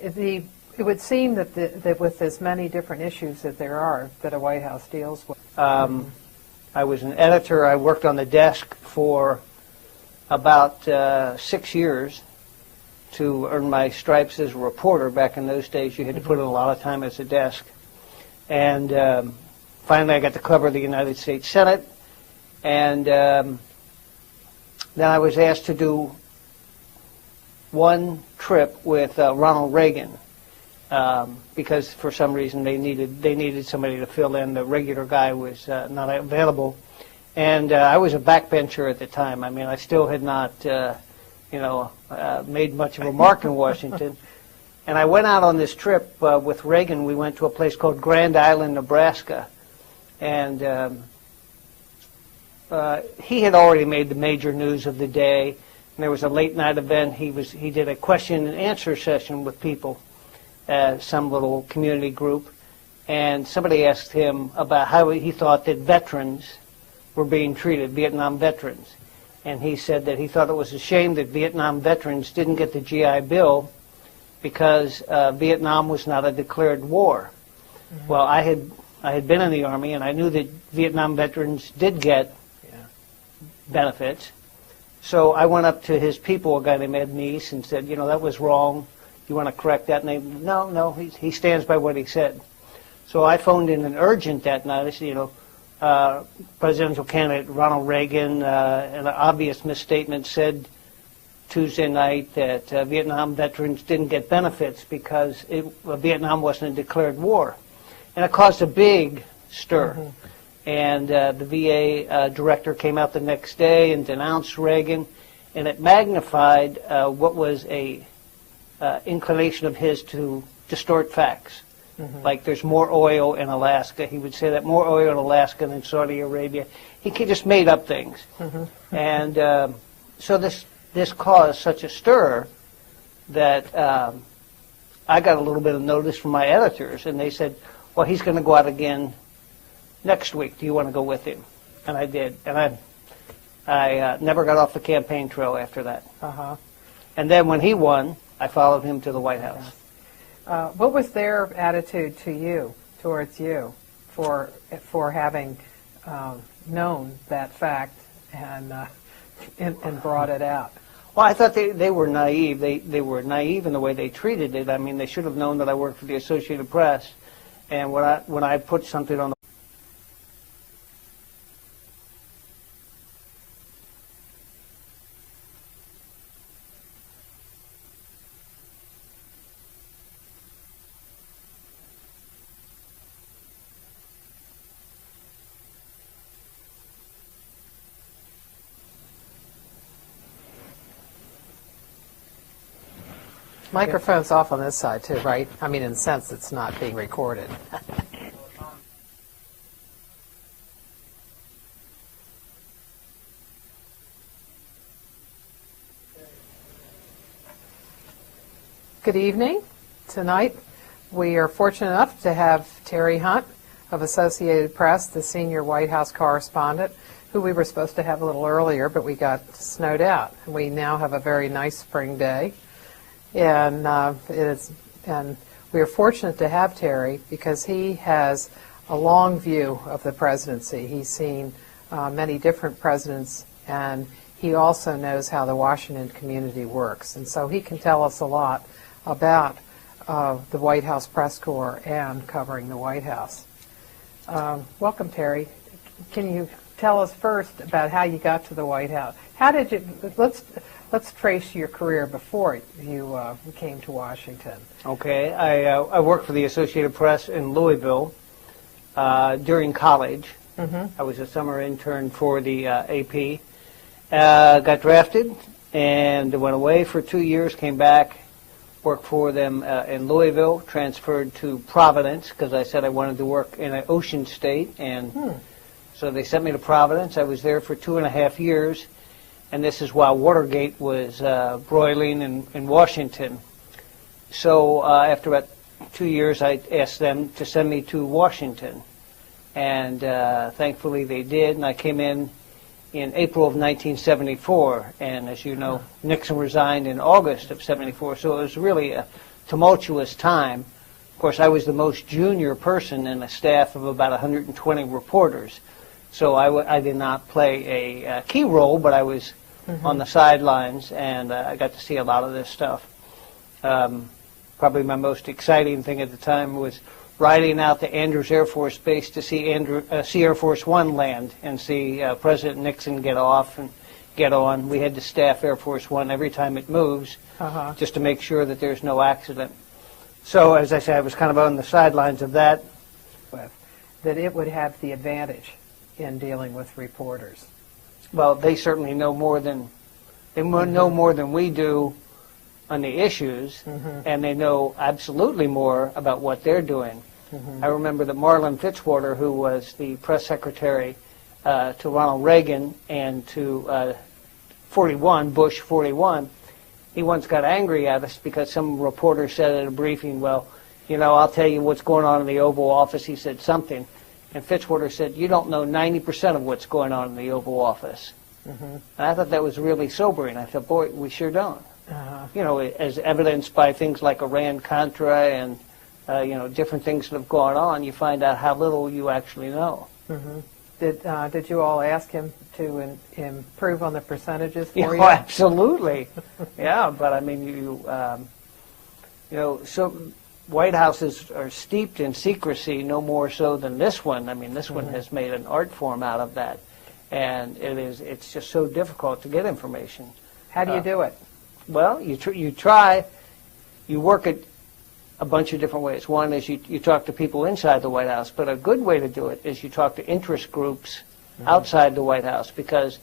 It would seem that with as many different issues that there are that a White House deals with. I was an editor. I worked on the desk for about 6 years to earn my stripes as a reporter. Back in those days, you had to put in a lot of time as a desk. And finally, I got to cover the United States Senate. And then I was asked to do one trip with Ronald Reagan because for some reason they needed somebody to fill in. The regular guy was not available. And I was a backbencher at the time. I still had not, made much of a mark in Washington. And I went out on this trip with Reagan. We went to a place called Grand Island, Nebraska. And he had already made the major news of the day. And there was a late night event. He did a question and answer session with people, some little community group, and somebody asked him about how he thought that veterans were being treated, Vietnam veterans. And he said that he thought it was a shame that Vietnam veterans didn't get the GI Bill because Vietnam was not a declared war. Mm-hmm. Well, I had been in the Army, and I knew that Vietnam veterans did get benefits. So I went up to his people, a guy named Ed Neese, and said, that was wrong. You want to correct that? And they, no, he stands by what he said. So I phoned in an urgent that night. I said, presidential candidate Ronald Reagan, in an obvious misstatement, said Tuesday night that Vietnam veterans didn't get benefits because Vietnam wasn't a declared war. And it caused a big stir. Mm-hmm. And the VA director came out the next day and denounced Reagan, and it magnified what was a inclination of his to distort facts. Mm-hmm. Like there's more oil in Alaska. He would say that more oil in Alaska than Saudi Arabia. He just made up things. Mm-hmm. And so this caused such a stir that I got a little bit of notice from my editors, and they said, well, he's going to go out again next week. Do you want to go with him? And I did. And I never got off the campaign trail after that. Uh-huh. And then when he won, I followed him to the White House. What was their attitude to you, towards you, for having known that fact and brought it out? Well, I thought they were naive. They were naive in the way they treated it. I mean, they should have known that I worked for the Associated Press, and when I put something on the Microphone's off on this side too, right? I mean, in the sense it's not being recorded. Good evening. Tonight we are fortunate enough to have Terry Hunt of Associated Press, the senior White House correspondent, who we were supposed to have a little earlier, but we got snowed out. We now have a very nice spring day. And we are fortunate to have Terry because he has a long view of the presidency. He's seen many different presidents, and he also knows how the Washington community works. And so he can tell us a lot about the White House press corps and covering the White House. Welcome, Terry. Can you tell us first about how you got to the White House? How did you, let's trace your career before you came to Washington. Okay. I worked for the Associated Press in Louisville during college. Mm-hmm. I was a summer intern for the AP. Got drafted and went away for 2 years, came back, worked for them in Louisville, transferred to Providence because I said I wanted to work in an ocean state. And so they sent me to Providence. I was there for 2.5 years. And this is while Watergate was broiling in Washington. So after about 2 years, I asked them to send me to Washington. And thankfully they did. And I came in April of 1974. And as you know, Nixon resigned in August of 74. So it was really a tumultuous time. Of course, I was the most junior person in a staff of about 120 reporters. So I did not play a key role, but I was on the sidelines, and I got to see a lot of this stuff. Probably my most exciting thing at the time was riding out to Andrews Air Force Base to see Air Force One land and see President Nixon get off and get on. We had to staff Air Force One every time it moves just to make sure that there's no accident. So, as I said, I was kind of on the sidelines of that. That it would have the advantage in dealing with reporters. Well, they certainly know more than know more than we do on the issues, and they know absolutely more about what they're doing. I remember that Marlin Fitzwater, who was the press secretary to Ronald Reagan and to 41, Bush 41, he once got angry at us because some reporter said at a briefing, well, you know, I'll tell you what's going on in the Oval Office. He said something. And Fitzwater said, you don't know 90% of what's going on in the Oval Office. Mm-hmm. And I thought that was really sobering. I thought, boy, we sure don't. You know, as evidenced by things like Iran-Contra and, you know, different things that have gone on, you find out how little you actually know. Mm-hmm. Did you all ask him to improve on the percentages for you? Oh, absolutely. Yeah, but I mean, you know, so White Houses are steeped in secrecy, no more so than this one. I mean, this one has made an art form out of that, and it's just so difficult to get information. How do you do it? Well, you try, you work it a bunch of different ways. One is you talk to people inside the White House, but a good way to do it is you talk to interest groups outside the White House, because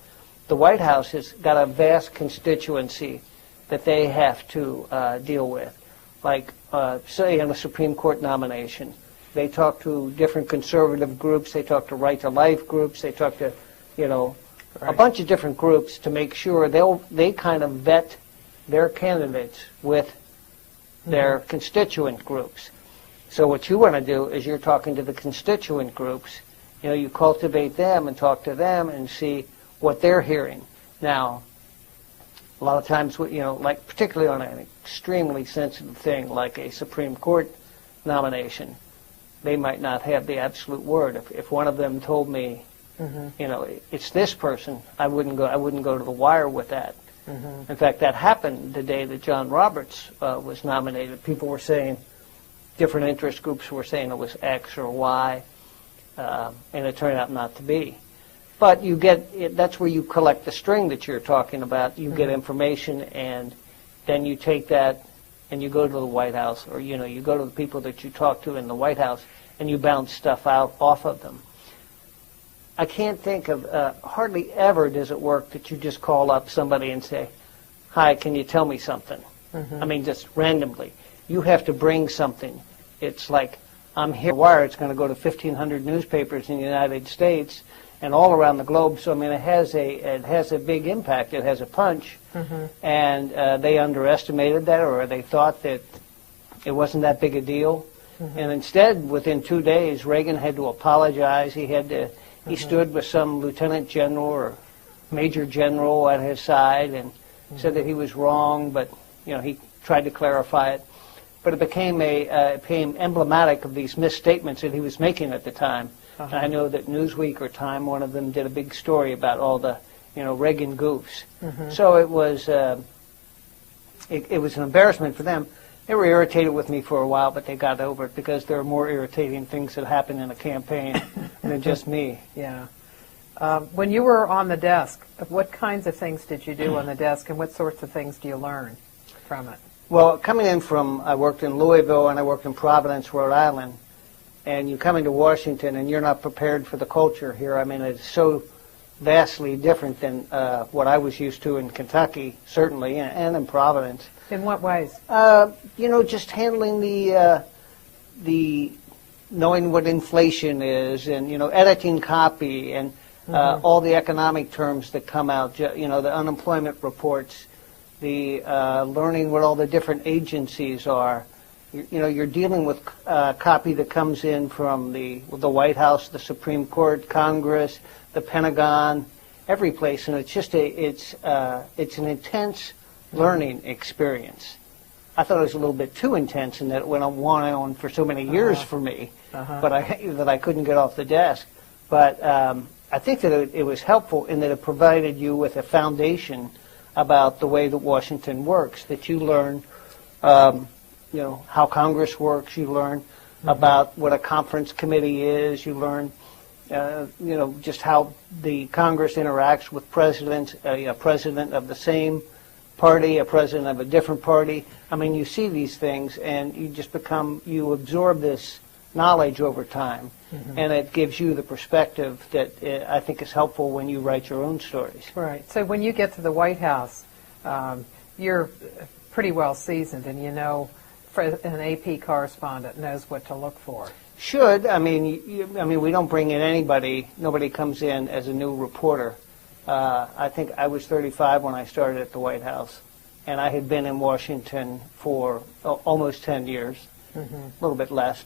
the White House has got a vast constituency that they have to deal with. Like, say, in a Supreme Court nomination, they talk to different conservative groups, they talk to right-to-life groups, they talk to, you know, a bunch of different groups to make sure they kind of vet their candidates with their constituent groups. So what you want to do is you're talking to the constituent groups. You know, you cultivate them and talk to them and see what they're hearing. Now, a lot of times, you know, like particularly on an extremely sensitive thing like a Supreme Court nomination, they might not have the absolute word. If one of them told me, you know, it's this person, I wouldn't go to the wire with that. In fact, that happened the day that John Roberts was nominated. People were saying, different interest groups were saying it was X or Y, and it turned out not to be. But you get, that's where you collect the string that you're talking about. You get information, and then you take that and you go to the White House, or, you know, you go to the people that you talk to in the White House, and you bounce stuff out off of them. I can't think of, hardly ever does it work that you just call up somebody and say, hi, can you tell me something? I mean, just randomly. You have to bring something. It's like, I'm here, wire, it's going to go to 1,500 newspapers in the United States and all around the globe. So, I mean, it has a big impact. It has a punch. And they underestimated that, or they thought that it wasn't that big a deal. And instead, within 2 days, Reagan had to apologize. He stood with some lieutenant general or major general at his side and said that he was wrong, but, you know, he tried to clarify it. But it became emblematic of these misstatements that he was making at the time. And I know that Newsweek or Time, one of them, did a big story about all the, you know, Reagan goofs. So it was an embarrassment for them. They were irritated with me for a while, but they got over it because there are more irritating things that happen in a campaign than just me. Yeah. When you were on the desk, what kinds of things did you do on the desk, and what sorts of things do you learn from it? Well, coming in from, I worked in Louisville and I worked in Providence, Rhode Island, and you come into Washington and you're not prepared for the culture here. I mean, it's so vastly different than what I was used to in Kentucky, certainly, and in Providence. In what ways? You know, just handling the knowing what inflation is, and, you know, editing copy, and all the economic terms that come out, you know, the unemployment reports, the learning what all the different agencies are. You know, you're dealing with copy that comes in from the White House, the Supreme Court, Congress, the Pentagon, every place, and it's just it's an intense learning experience. I thought it was a little bit too intense, and that it went on for so many years for me, but I couldn't get off the desk. But I think that it was helpful in that it provided you with a foundation about the way that Washington works, that you learn, you know, how Congress works, you learn about what a conference committee is, you learn, you know, just how the Congress interacts with presidents, a president of the same party, a president of a different party. I mean, you see these things, and you absorb this knowledge over time, and it gives you the perspective that I think is helpful when you write your own stories. Right. So when you get to the White House, you're pretty well seasoned, and you know, an AP correspondent knows what to look for. should. I mean, we don't bring in anybody. Nobody comes in as a new reporter. I think I was 35 when I started at the White House, and I had been in Washington for almost 10 years, a little bit less.